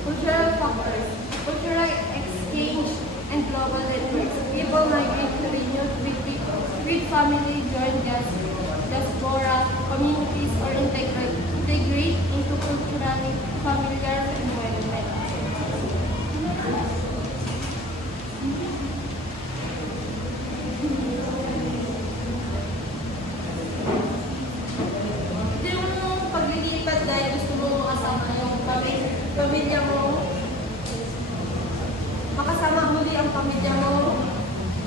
Cultural factors, cultural exchange, and global networks. People migrate to regions with family, join diaspora communities, or integrate into culturally familiar environment. pamilya mo, makasama muli ang pamilya mo,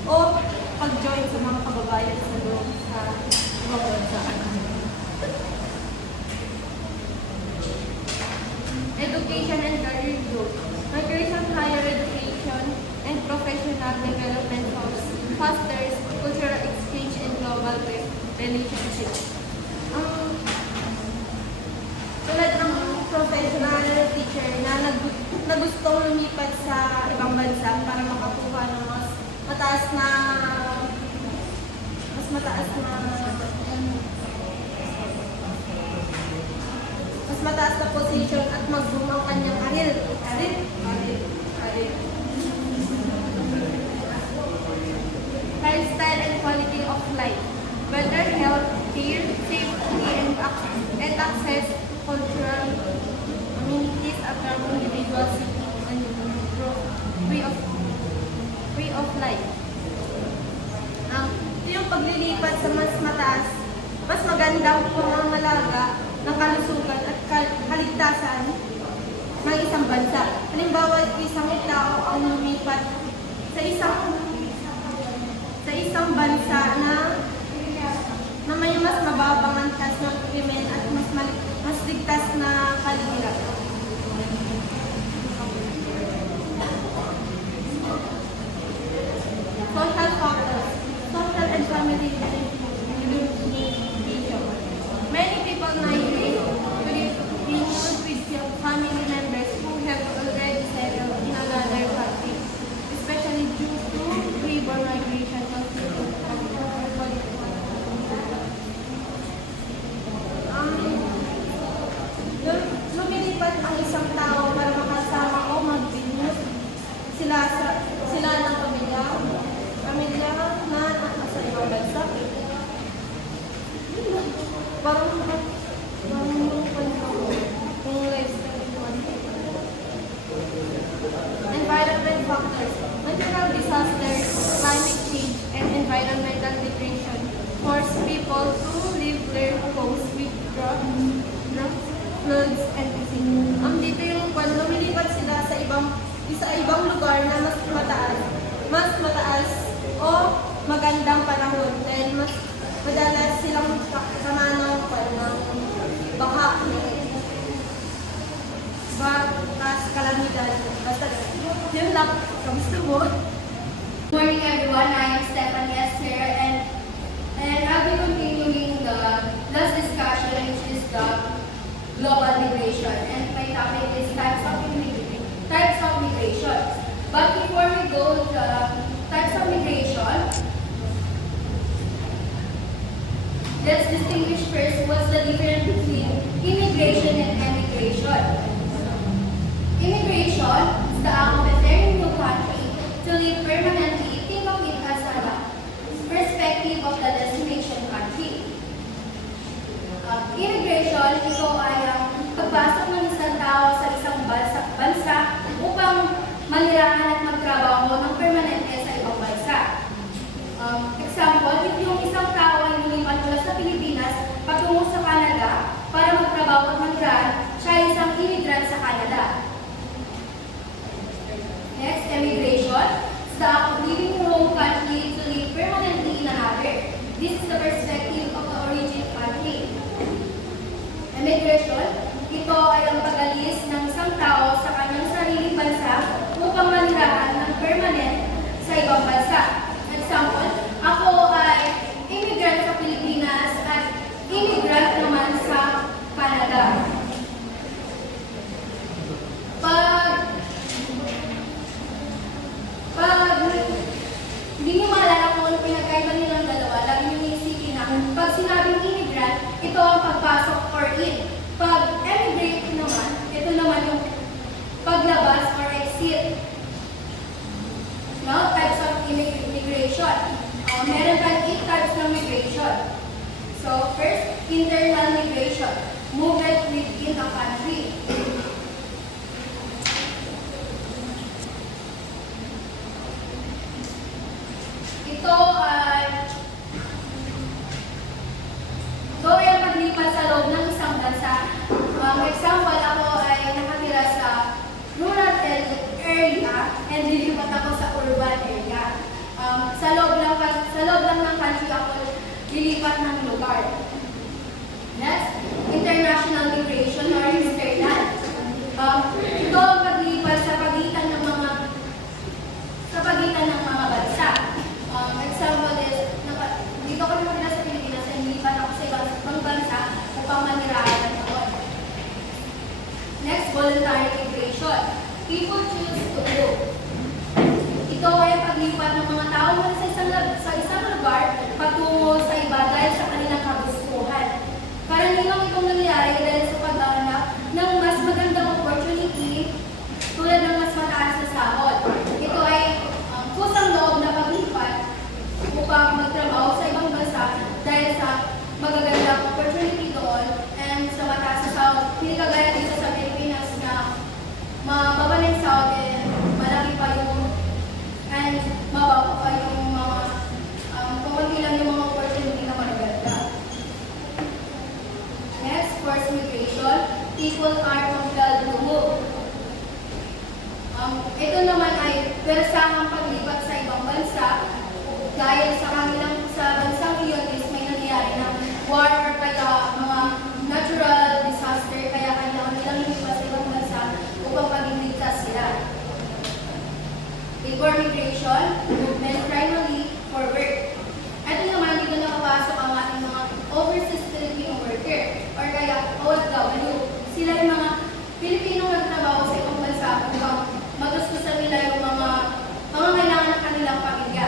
o pag-join sa mga kababayan sa loob sa ibang bansa. Education and career growth. Migration, higher education, and professional development fosters cultural exchange and global relationships. Tulad ng professional teacher na gustong lumipat sa ibang bansa para makakuha ng mas mataas na position at mag-boom ang kanyang karir. Lifestyle and quality of life. Better health, care, safety, and access to cultural amenities at our individual city and way of life. Ito yung paglilipat sa mas magandang pamamalaga ng kalusugan at kaligtasan ng isang bansa. Halimbawa, isang tao ang lumipat sa isang bansa na may mas mababang antas ng krimen at mas ligtas na kalidad. Social factors, social and family unification. Many people migrate with their family members who have already settled in another country, especially due to labor migration of lumilipat ang isang tao para makasama o mag-business sila ng pamilya na nasa ibang bansa. Parang yung lifestyle. Environment factors, natural disasters, climate change, and environmental degradation force people to leave their homes with drought, floods, and disease. Dito yung lumilipat sila sa ibang lugar na mas mataas o magandang panahon dahil mas madalas silang kamanaw ng baha, kalamidad. Basta yun lang. Kamusta mo? Good morning everyone, I am Stephanie Esther and I'll be continuing the last discussion which is the global migration and my topic is types of migration. But before we go to types of migration, let's distinguish first what's the difference between immigration and emigration. Immigration is the act of entering a new country to live permanently. Think of it as a perspective of the destination country. Immigration, ito ay ang pagpasok ng isang tao sa isang bansa upang manirahan at magtrabaho ng permanente sa ibang bansa. Example, if yung isang tao ay lumipat mula sa Pilipinas patungo sa Canada para magtrabaho at manirahan, siya ay isang immigrant sa Canada. Next, emigration is the act of leaving your home country to live permanently in another. This is the perspective of the origin country. Emigration, ito ay ang pag-alis ng isang tao sa kanyang sariling bansa upang manirahan ng permanent sa ibang bansa. Example, ako ay immigrant sa Pilipinas at immigrant naman sa Canada. Pag hindi nyo maalala kung ano pinagkaiba nilang dalawa, lagi nyo iisipin na pag sinabing immigrant, ito ang pagpasok or in. Pag emigrate naman, ito naman yung paglabas or exit. Now, types of immigration. country ako lilipat ng lugar. Next, international migration or external. Ito ang paglipat sa pagitan ng mga bansa. Example is, dito ko naman nila sa Pilipinas, nilipat ako sa ibang bansa upang manirahan doon. Next, voluntary migration. People choose to go. Ito ay paglipat ng mga tao mula sa isang lugar patungo sa iba dahil sa kanilang kagustuhan. Karaniwang itong nangyayari dahil sa paghahanap ng mas magandang opportunity tulad ng mas mataas na sahod. Ito ay kusang loob na paglipat upang magtrabaho sa ibang bansa dahil sa magagandang opportunity doon and sa mataas na sahod. Hindi kagaya dito sa Pilipinas na mababa na yung sahod malaki pa yung and mababa pa yung mga kumunti lang yung mga opportunity na magaganda. Next, forced migration. People are compelled to move. Ito naman ay persahang paglipat sa ibang bansa dahil sa bansang iyon is may nangyayari ng war or kaya mga natural disaster kaya kailangan nilang lumipat sa ibang bansa upang maging ligtas sila. Labor migration, movement primarily for work. Ito naman dito nakapasok ang ating mga overseas Filipino worker or kaya OFW. Sila yung mga Pilipinong nagtrabaho sa ibang bansa upang matustusan nila yung mga kailangan ng kanilang pamilya.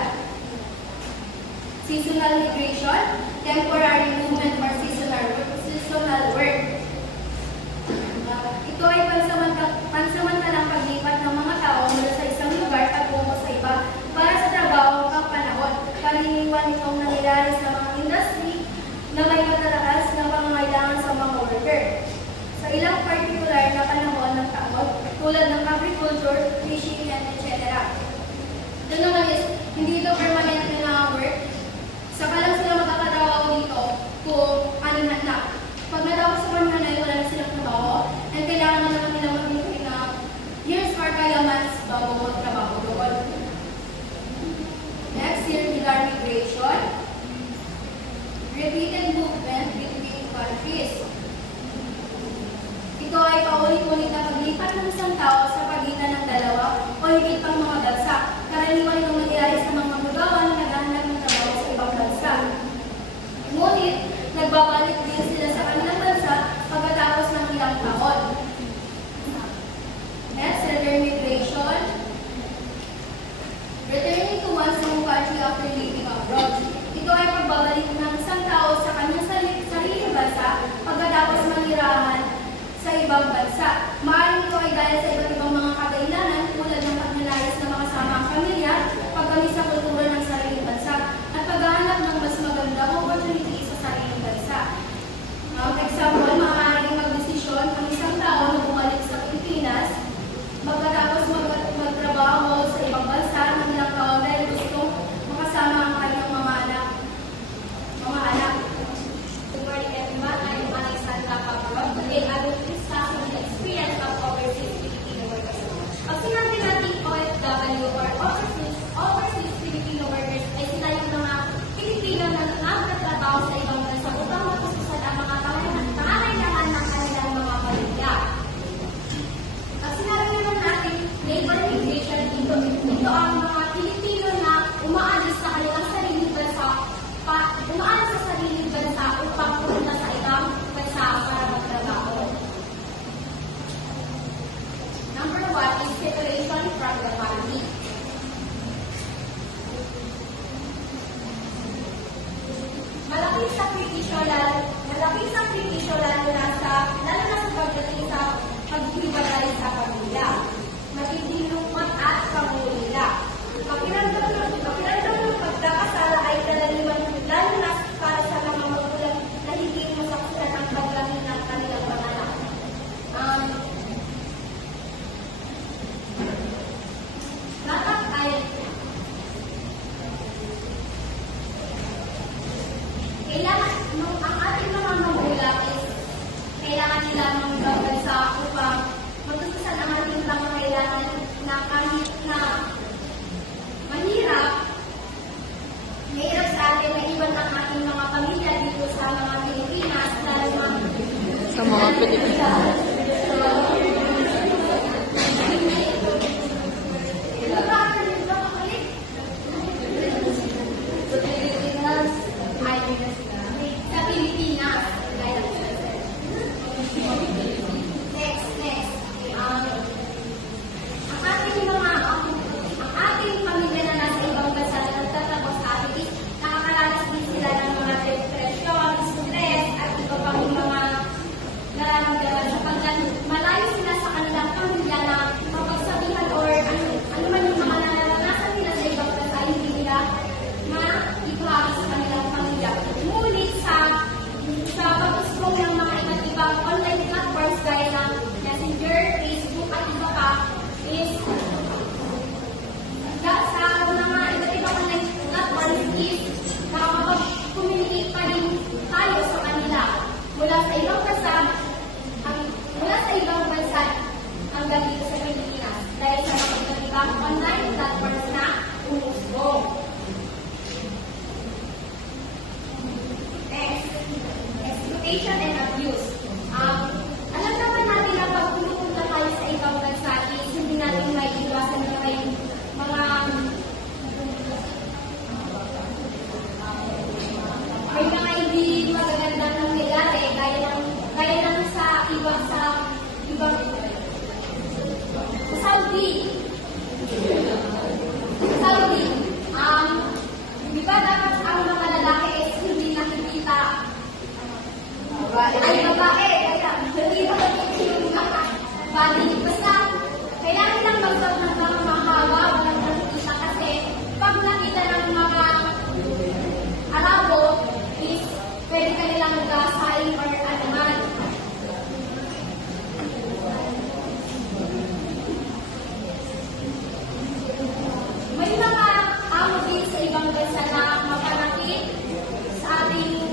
Seasonal migration, temporary movement for seasonal work. Ito ay pansamantalang paglipat ng mga tao mula sa isang lugar patungo sa iba para sa trabaho ng panahon. Karaniwan itong nangyayari sa mga industry na may matataas na pangangailangan sa mga worker. Sa ilang particular na panahon ng taon, tulad ng agriculture, fishing, and etc. Ito naman is, hindi ito permanent na work. Saka lang sila magkakatrabaho dito kung anihan na. Pag natapos sa panahon na wala na silang trabaho, and kailangan na naman nilang maghintay na years or kaya months bago magtrabaho doon. Next, circular migration. Repeated movement between countries. Ito ay paulit-ulit na paglipat ng isang tao sa pagitan ng dalawa o higit pang mga bansa. Karaniwan itong nangyayari sa mga magawa na naghahanap ng trabaho sa ibang bansa. Ngunit, nagbabalik din sila sa kanilang bansa pagkatapos ng ilang taon. Next, return migration. Returning to one's home country after living abroad. Ito ay pagbabalik ng isang tao sa kanyang sariling bansa pagkatapos manirahan sa ibang bansa. Maaaring ito ay dahil sa iba't ibang mga kagailangan tulad ng pagnanayas na makasama ang pamilya, paggamit sa kultura ng sariling bansa, at paghahanap ng mas magandang opportunity sa sariling bansa. Example, maaaring magdesisyon ang isang tao na bumalik sa Pilipinas pagkatapos magtrabaho sa ibang bansa ng ilang taon dahil gustong makasama ang kanyang mga anak. Good morning everyone, I am Alexandra Cabrón. Today I will discuss the experience of overseas Filipino workers. Pag sinabi natin OFW or overseas Filipino workers ay sila yung mga Pilipino na nagtatrabaho sa ibang bansa upang matustusan ang mga pangangailangan ng kanilang mga pamilya. Pag sinabi naman natin labor migration, ito ang mga Pilipino na umaalis sa kanilang sariling bansa upang pumunta sa ibang bansa para magtrabaho. Number 1 is separation from the family. Malaking sakripisyo lalo na sa pagdating sa paghiwalay sa pamilya. Matinding lungkot at pangulila. Pakiramdam ng pagkakasala ay dalaliman lalo na para sa mga magulang na hindi masaksihan ang paglamig ng kanilang panganak. mga Pilipinas. Sa Pilipinas. Next. Ang ating pamilya na nasa ibang bansa na nagtatrabaho sa atin, nakakaranas din sila ng mga depresyon, stress, at iba pang mga nararamdaman sapagkat malayo sila sa kanilang pamilya na mapagsabihan or ano man yung mga nararanasan nila sa ibang bansa, hindi nila maibahagi sa kanilang pamilya. Ngunit sa pag-usbong ng mga iba't ibang online platforms gaya ng Messenger, Facebook at iba pa is sa mga iba't ibang online platforms is nakakapag-communicate pa rin tayo sa kanila mula sa ibang bansa hanggang dito sa Pilipinas dahil sa mga iba't ibang online platforms na umusbong. Next, exploitation and abuse. Alam naman natin na pag pumupunta tayo sa ibang bansa is hindi natin may iwasan na may mga hindi magagandang nangyayari gaya ng sa ibang Saudi. Di ba dapat ang mga lalaki is hindi nakikita ay babae, kaya hindi ba yung mga body. Basta kailangan lang magsuot ng mga mahaba o ng nakikita kasi pag nakita ng mga Arabo is pwede kanilang gasain or anuman. May mga amo din sa ibang bansa na mapanakit sa ating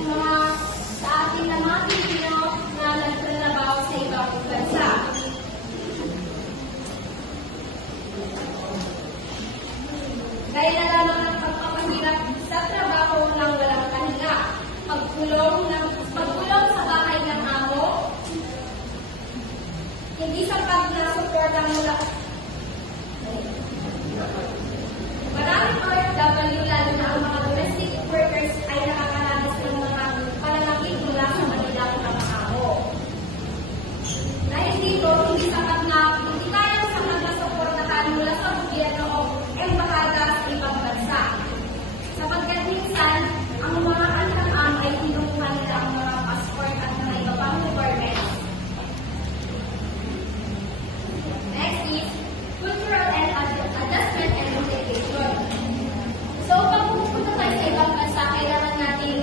na mga Pilipino na nagtratrabaho sa ibang bansa. Gaya na lamang ng pagpapahirap sa trabaho ng walang pahinga, pagkulong sa bahay ng amo, hindi sapat na suporta mula. Maraming OFW, lalo na ang mga domestic workers ay nakakaranas ng mga pananakit mula sa kanilang mga amo. Dahil dito, hindi sapat na hindi kayang sapat na suportahan mula sa gobyerno o embahada sa ibang bansa. Sapagkat minsan, ang mga kanilang amo ay kinukuha nila ang mga passport at mga iba pang requirements. Next is cultural and adjustment and integration. So, pag pupunta tayo sa ibang bansa, kailangan natin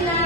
na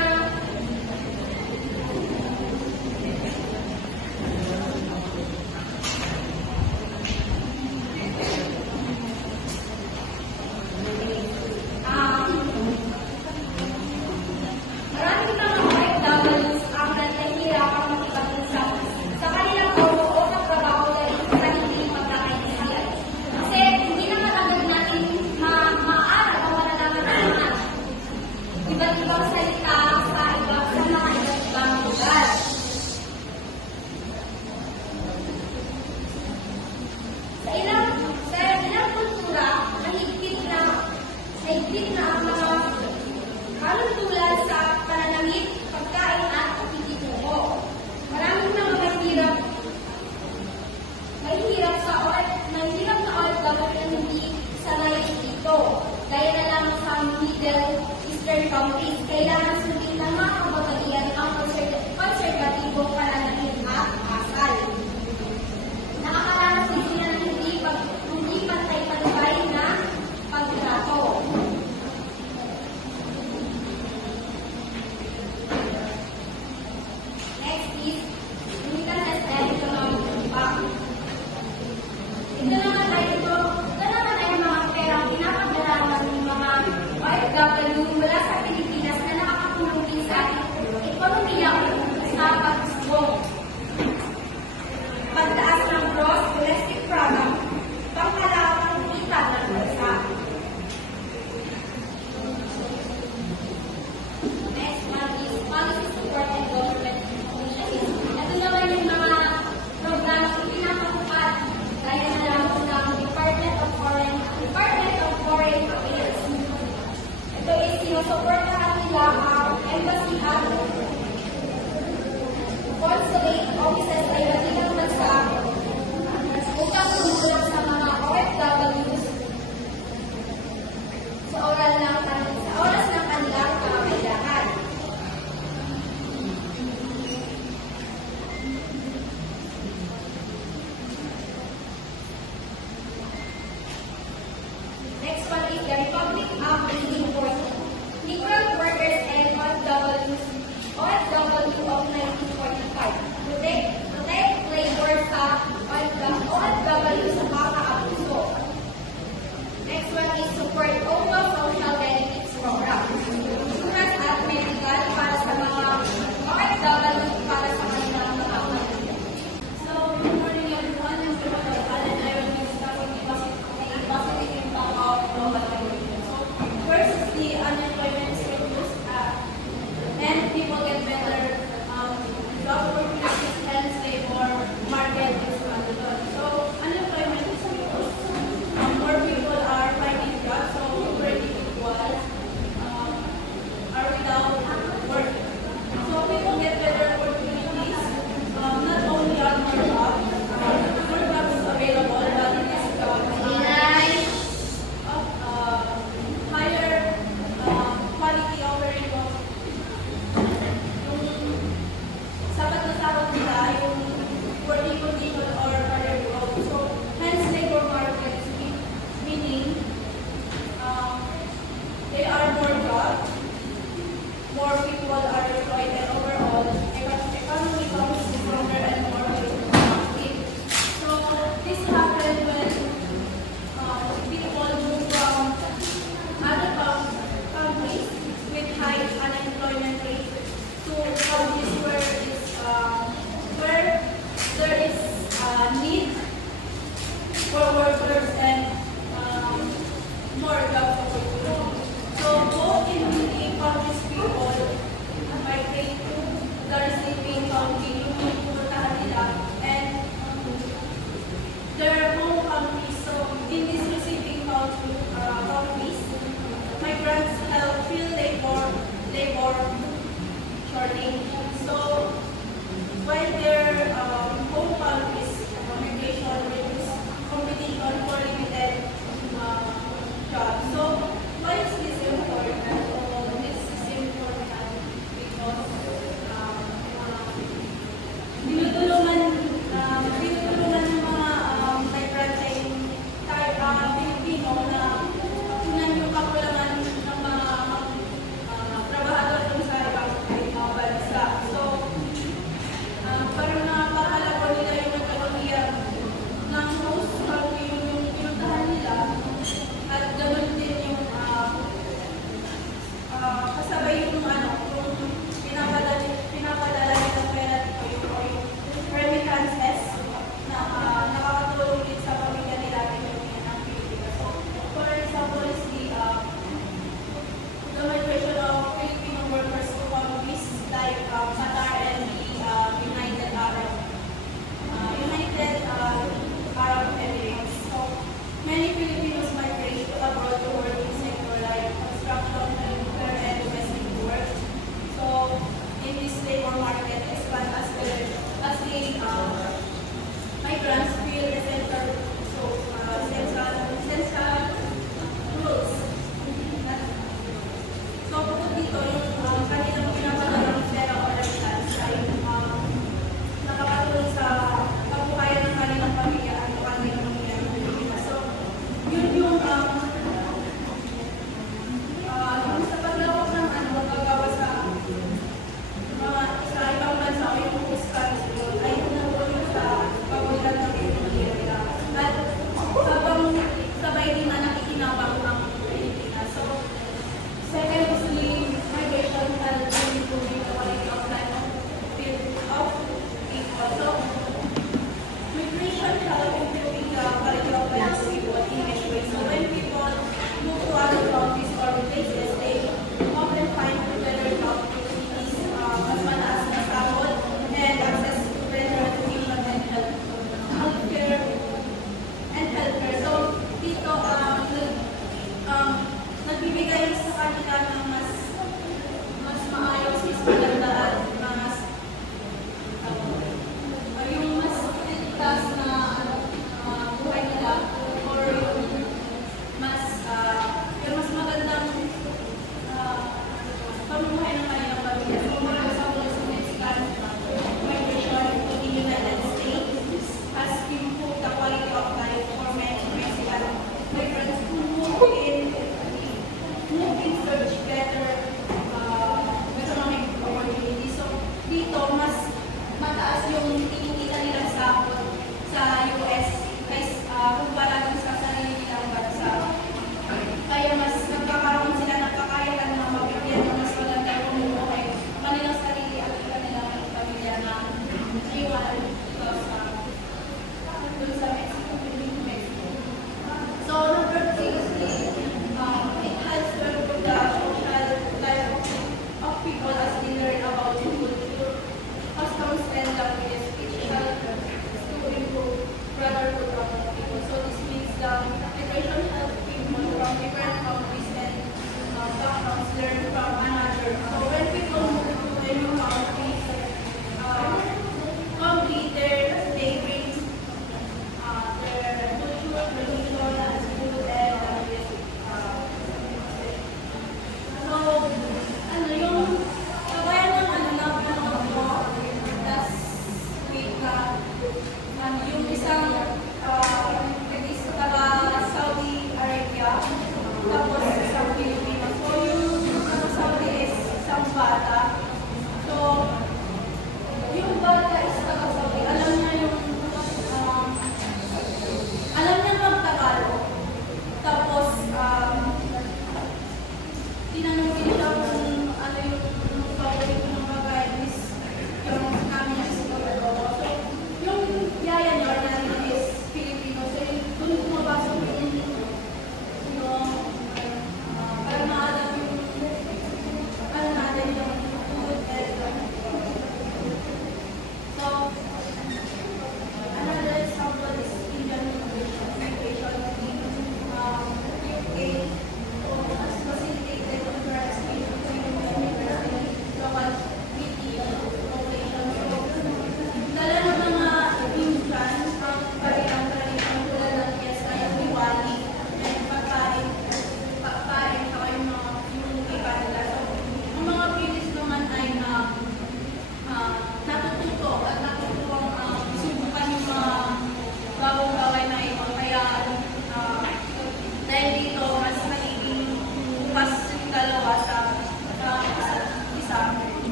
working condition or career growth. So, hence labor markets, meaning they are more jobs, more people are employed, and overall, economy becomes stronger and more productive. So, this happened when people move from other countries with high unemployment rate to countries where there is need for workers and more job opportunities. So both in the countries people migrate to the receiving country yung pupuntahan nila and their home countries. So in these receiving countries, migrants feel labor shortage. So while their home countries, migration reduce competition for limited jobs. So why is this important? So this is important because tinutulungan ng mga migrant Pilipino na tunan yung kakulangan ng mga trabahador dun sa ibang bansa.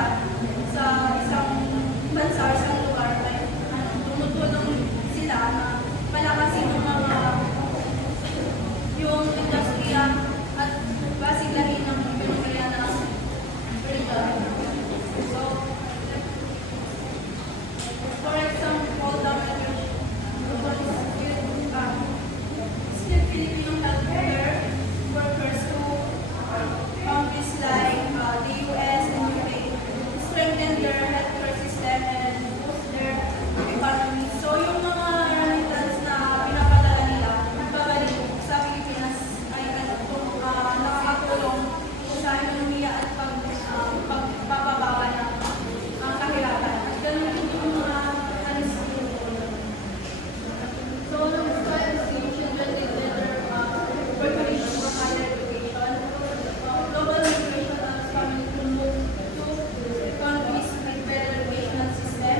lugar, sa isang bansa or isang lugar, ay tumutulong sila na palakasin yung mga yung industriya at basiklahin ng ekonomiya ng region. So, for example, skilled Filipino healthcare workers who countries like the US and UK strengthen their healthcare system and boost their economy. So, yung mga remittance na pinapadala nila, nagbabalik sa Pilipinas ay nakakatulong sa ekonomiya at pagpapababa ng kahirapan. At ganun yung mga so, children need better preparation for higher education. Global migration is coming to move to countries with better educational system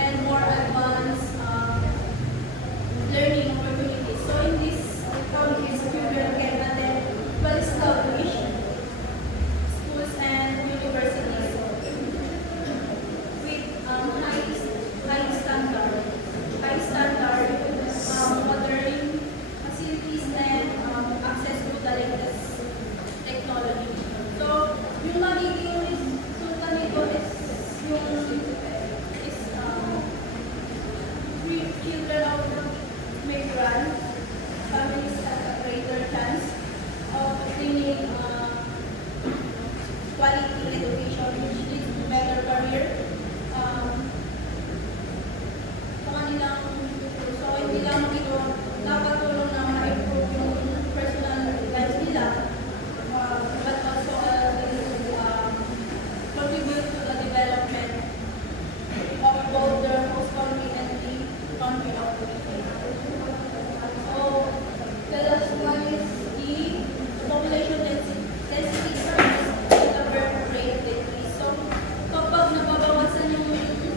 and more advanced learning opportunities. So, in these countries, children can attend well-established schools and universities with high standard modern facilities and access to the latest technology. So, yung magiging resulta nito is children of migrant families have a greater chance of obtaining quality education which leads to better career sa kanilang future. So, hindi lamang ito nakatulong na ma-improve yung personal lives nila, but also contribute to the development of both their host country and the country of the So, the last one is the population density is the birth rate decrease. So, kapag nababawasan yung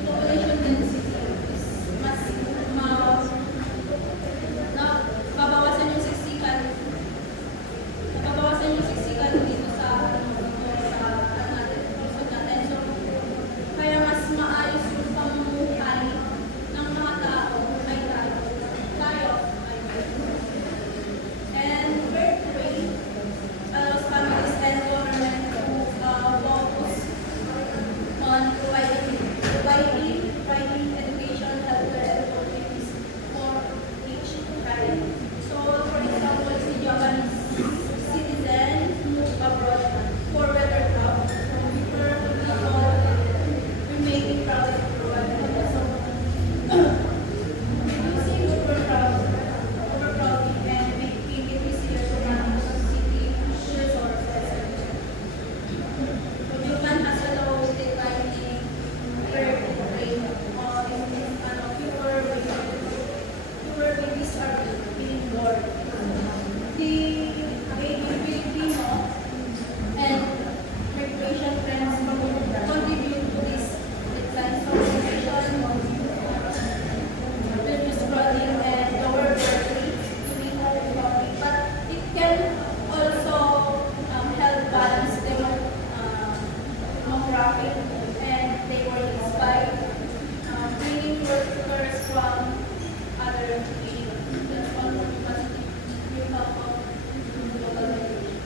population density, is nababawasan yung siksikan dito sa natin. So, kaya mas maayos yung pamumuhay ng mga tao ay tayo. And birth rate allows families and government to focus on providing education, healthcare, and opportunities for each child. So, for example, si Japanese citizen move abroad for better jobs. So, we're making proud of the so, reducing overcrowding and making it easier to manage city resources. So, Japan has a low declining birth rate fewer babies are being born. The baby Filipino and migration trends contribute to this decline. So, reduced growing and lower birth rates to be healthy, but it can also help balance demographic and labor needs by bringing workers from other nations. That's one positive result of global migration.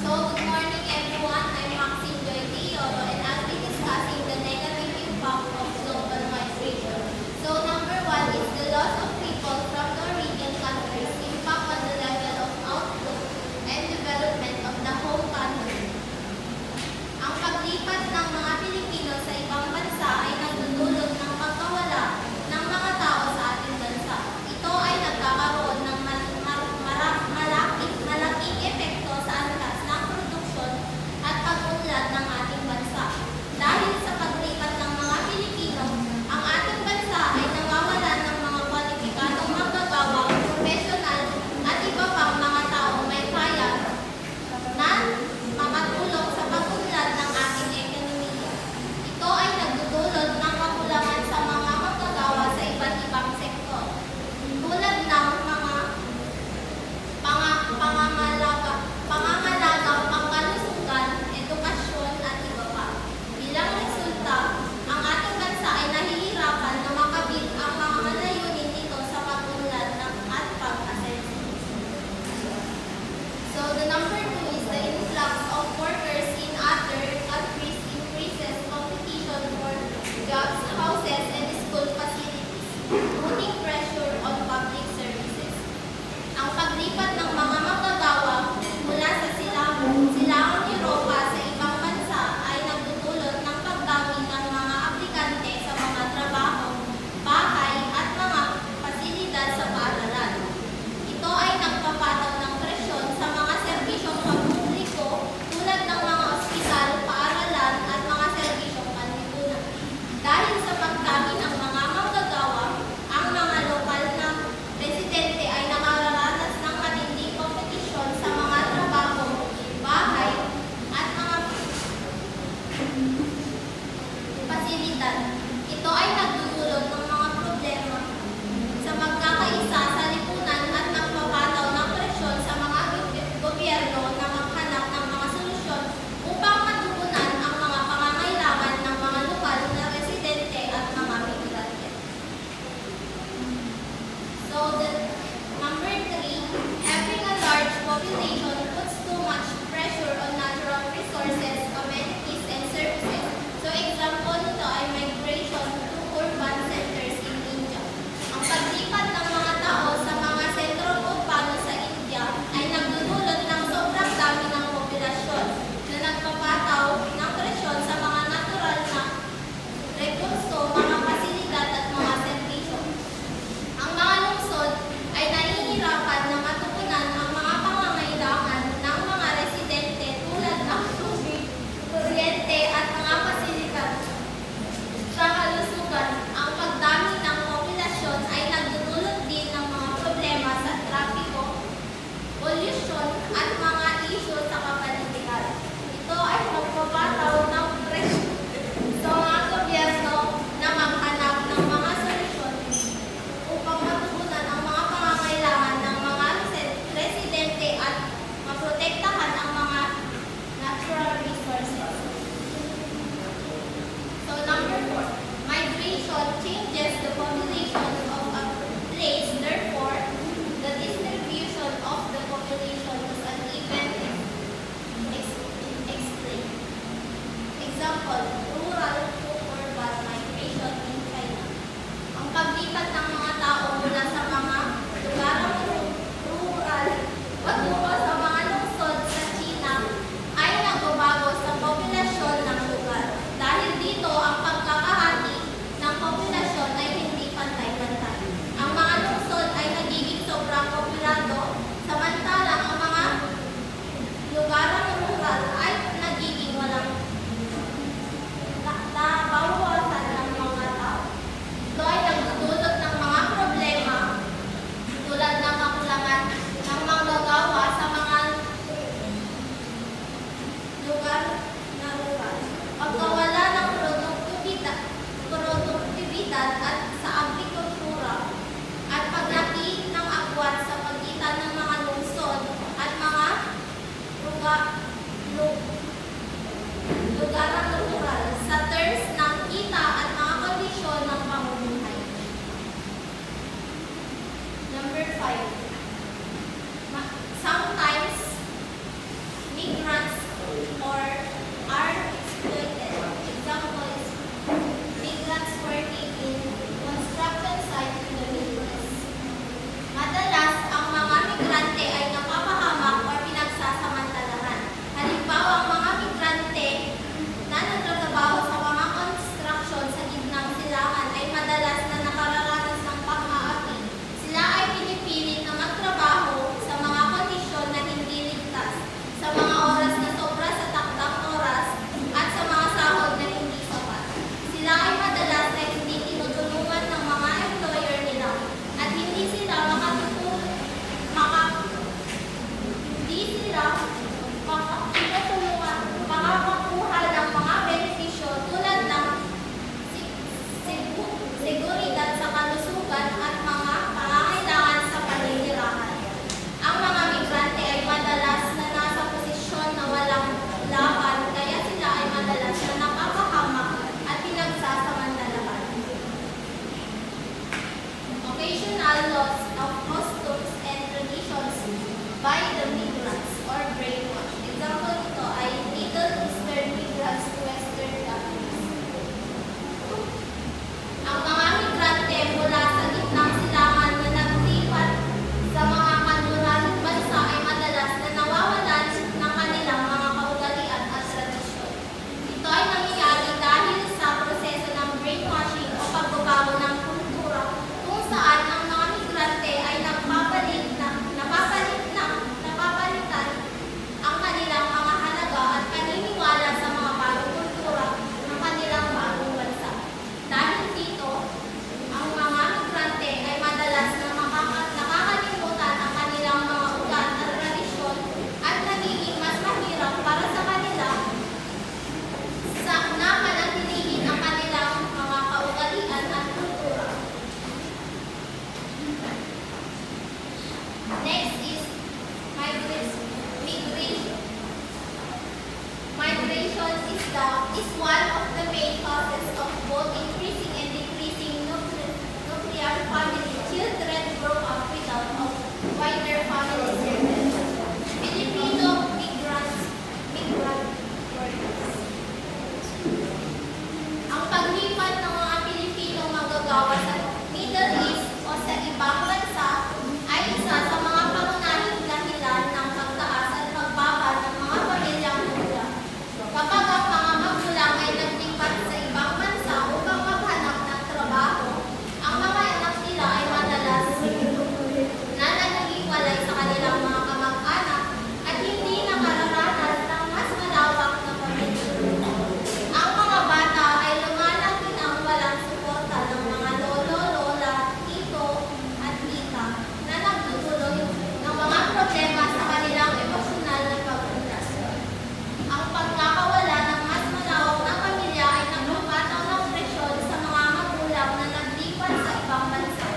So, good morning everyone. I'm Maxine Joy Tiodo and I'll be discussing the negative impact of global migration. So, number one is the loss of people from Norwegian countries impact on the level of outlook and development of the whole country. Ang paglipat ng mga Pilipino sa ibang bansa ay Pasilidad. Ito ay nagdudulot ng mga problema sa magkakaisa sa lipunan at nagpapataw ng presyon sa mga gobyerno na maghanap ng mga solusyon upang matugunan ang mga pangangailangan ng mga lokal na residente at mga migrante. So, number 3, having a large population puts too much pressure on natural resources, amenities, and services. So, example nito ay migration to urban centers in India. Ang paglipat ng mga tao sa mga sentro urbano sa India ay nagdudulot ng sobrang dami ng populasyon na nagpapataw ng presyon sa mga natural na rekurso, mga pasilidad at mga serbisyo. Ang mga lungsod ay nahihirapan na matugunan ang mga pangangailangan ng mga residente tulad ng tubig, kuryente at mga pasilidad. Sa kalusugan, ang pagdami ng populasyon ay nagdudulot din ng mga problema sa trapiko, pollution at mga isyu sa kapaligiran. Ito ay magpapataw ng presyon sa mga gobyerno na maghanap ng mga solusyon upang matugunan ang mga pangangailangan ng mga residente at maprotektahan ang mga natural resources. So number 4, migration changes the population of a place, therefore, the distribution of the population is uneven explained. Example, rural to urban migration in China. Ang paglipat ng mga tao mula sa mga lugarang rural patungo sa mga lungsod sa China ay nagbabago sa populasyon ng lugar. Dahil dito, ang pagkakahati ng populasyon ay hindi pantay-pantay. Ang mga lungsod ay nagiging sobrang populado, samantalang ang mga lugarang rural ay nagiging walang manggagawa sa Middle East o sa ibang bansa ay isa sa mga pangunahing dahilan ng pagtaas at pagbaba ng mga pamilyang magulang. Kapag ang mga magulang ay naglipat sa ibang bansa upang maghanap ng trabaho, ang mga anak nila ay madalas na naghihiwalay sa kanilang mga kamag-anak at hindi nakararanas ng mas malawak na pamilya. Ang mga bata ay lumalaki ng walang suporta ng mga lolo, lola, tito at tita na nagdudulot ng mga problema sa kanilang emosyonal na pagrelasyon. Ang pagkakawala ng mas malawak na pamilya ay nagpapataw ng presyon sa mga magulang na naglipat sa ibang bansa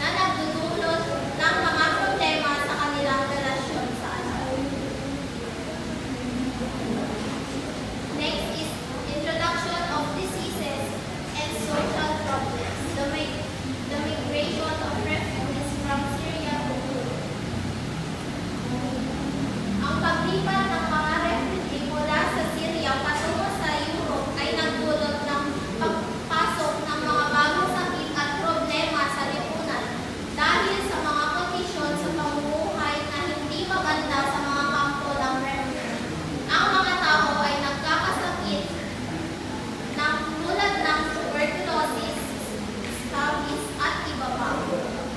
na nagdudulot ng mga problema sa kanilang relasyon sa anak. Next is introduction of diseases and social problems. The migration of refugees from Syria to Europe. Ang paglipat ng mga refugee mula sa Syria patungo sa Europe ay nagdulot ng pagpasok ng mga bagong sakit at problema sa lipunan dahil sa mga kondisyon sa pamumuhay na hindi maganda sa mga kampo ng refugee. Ang mga tao ay nagkakasakit ng tulad ng tuberculosis, scabies at iba pa.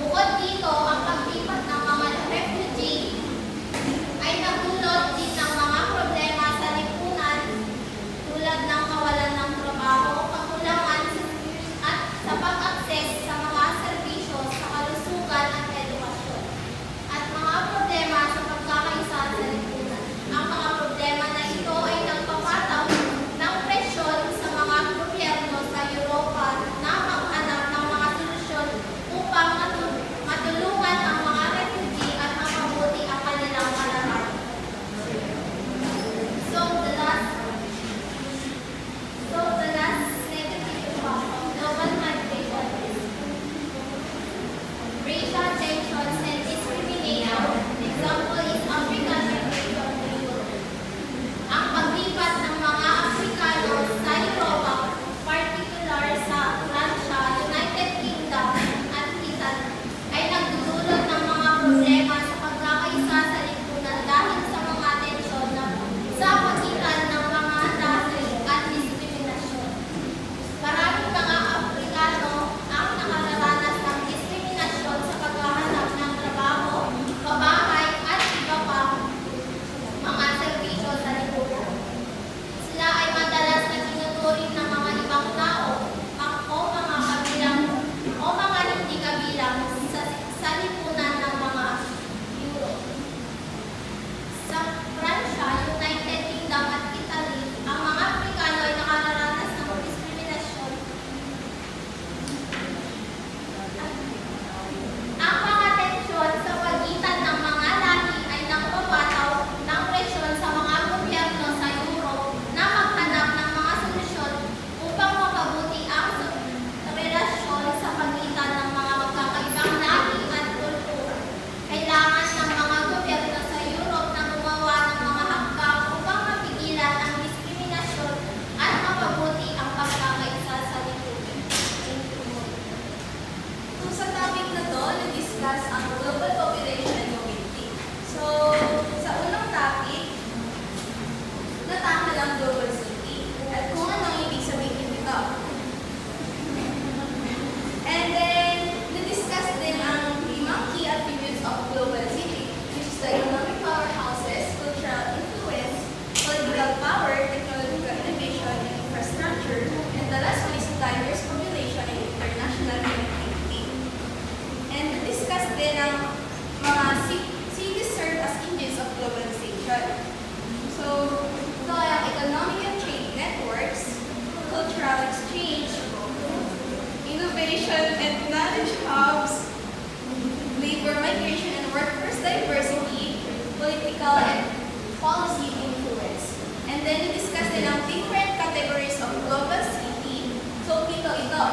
Bukod dito, ang paglipat ng mga refugee ay nagdulot din ng mga problema sa lipunan tulad ng kawalan ng trabaho, kakulangan at sa pag-access sa mga serbisyo sa kalusugan at edukasyon, at mga problema sa pagkakaisa sa lipunan. Ang mga problema na ito ay nagpapataw ng presyon sa mga gobyerno sa Europa na maghanap ng mga solusyon upang matulungan ang mga refugee at mapabuti ang kanilang kalagayan. So the last negative impact of global migration is racial tensions and discrimination. Example is African migration to Europe. Ang paglipat ng mga Afrikano sa Europa, particular sa Pransya, United Kingdom at Italy, ay nagdudulot ng mga problema sa pagkakaisa sa lipunan dahil sa mga tensyon sa pagitan ng mga lahi at diskriminasyon. Maraming mga Afrikano ang nakararanas ng diskriminasyon sa paghahanap ng trabaho, pabahay at iba pa mga serbisyo sa lipunan. Sila ay madalas na tinuturing ng mga ibang tao o mga kabilang o mga hindi kabilang sa lipunan ng mga Europe. Sa Pransya, United Kingdom at Italy, ang mga Afrikano ay nakararanas ng diskriminasyon. Ang mga tensyon sa pagitan ng mga lahi ay nagpapataw ng presyon sa mga gobyerno sa Europe na maghanap ng mga solusyon upang mapabuti ang relasyon sa pagitan ng mga magkakaibang lahi at kultura. Kailangan ng mga gobyerno sa Europe na gumawa ng mga hakbang upang mapigilan ang diskriminasyon at mapabuti ang pagkakaisa sa lipunan. So sa topic na to, na-discuss ang global population and mobility. So, sa unang topic, natakal ang global city at kung anong ibig sabihin nito. And then, na-discuss din ang 5 key attributes of global city, which is the economic powerhouses, cultural influence, political power, technological innovation, and infrastructure, and the last one is diverse population and international connectivity. And na-discuss din ang mga cities serve as engines of globalization. So, ito ay ang economic and trade networks, cultural exchange, innovation and knowledge hubs, labor migration and workforce diversity, political and policy influence. And then, na-discuss din ang different categories of global city. So, ito.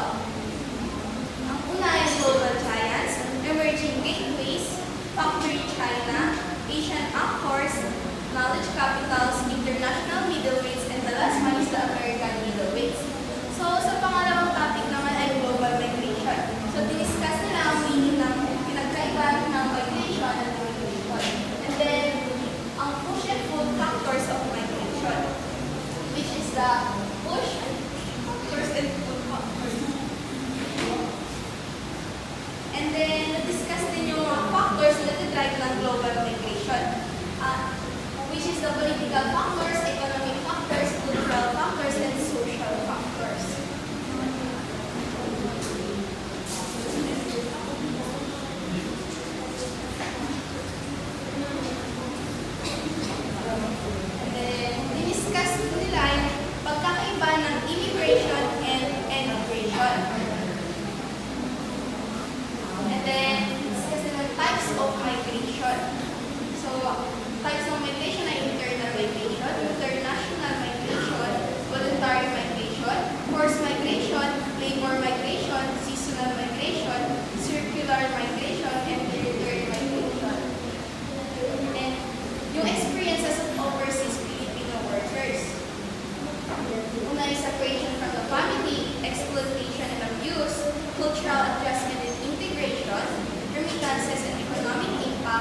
Ang una ay global giants, emerging gateways, factory China, Asian anchors, knowledge capitals, international middleweights, and the last one is the American middleweights. So, sa pangalawang topic naman ay global migration.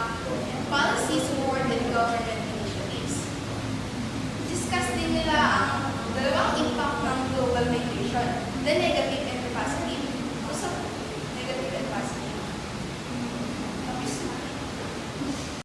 and policy supported government initiatives. Discuss din nila ang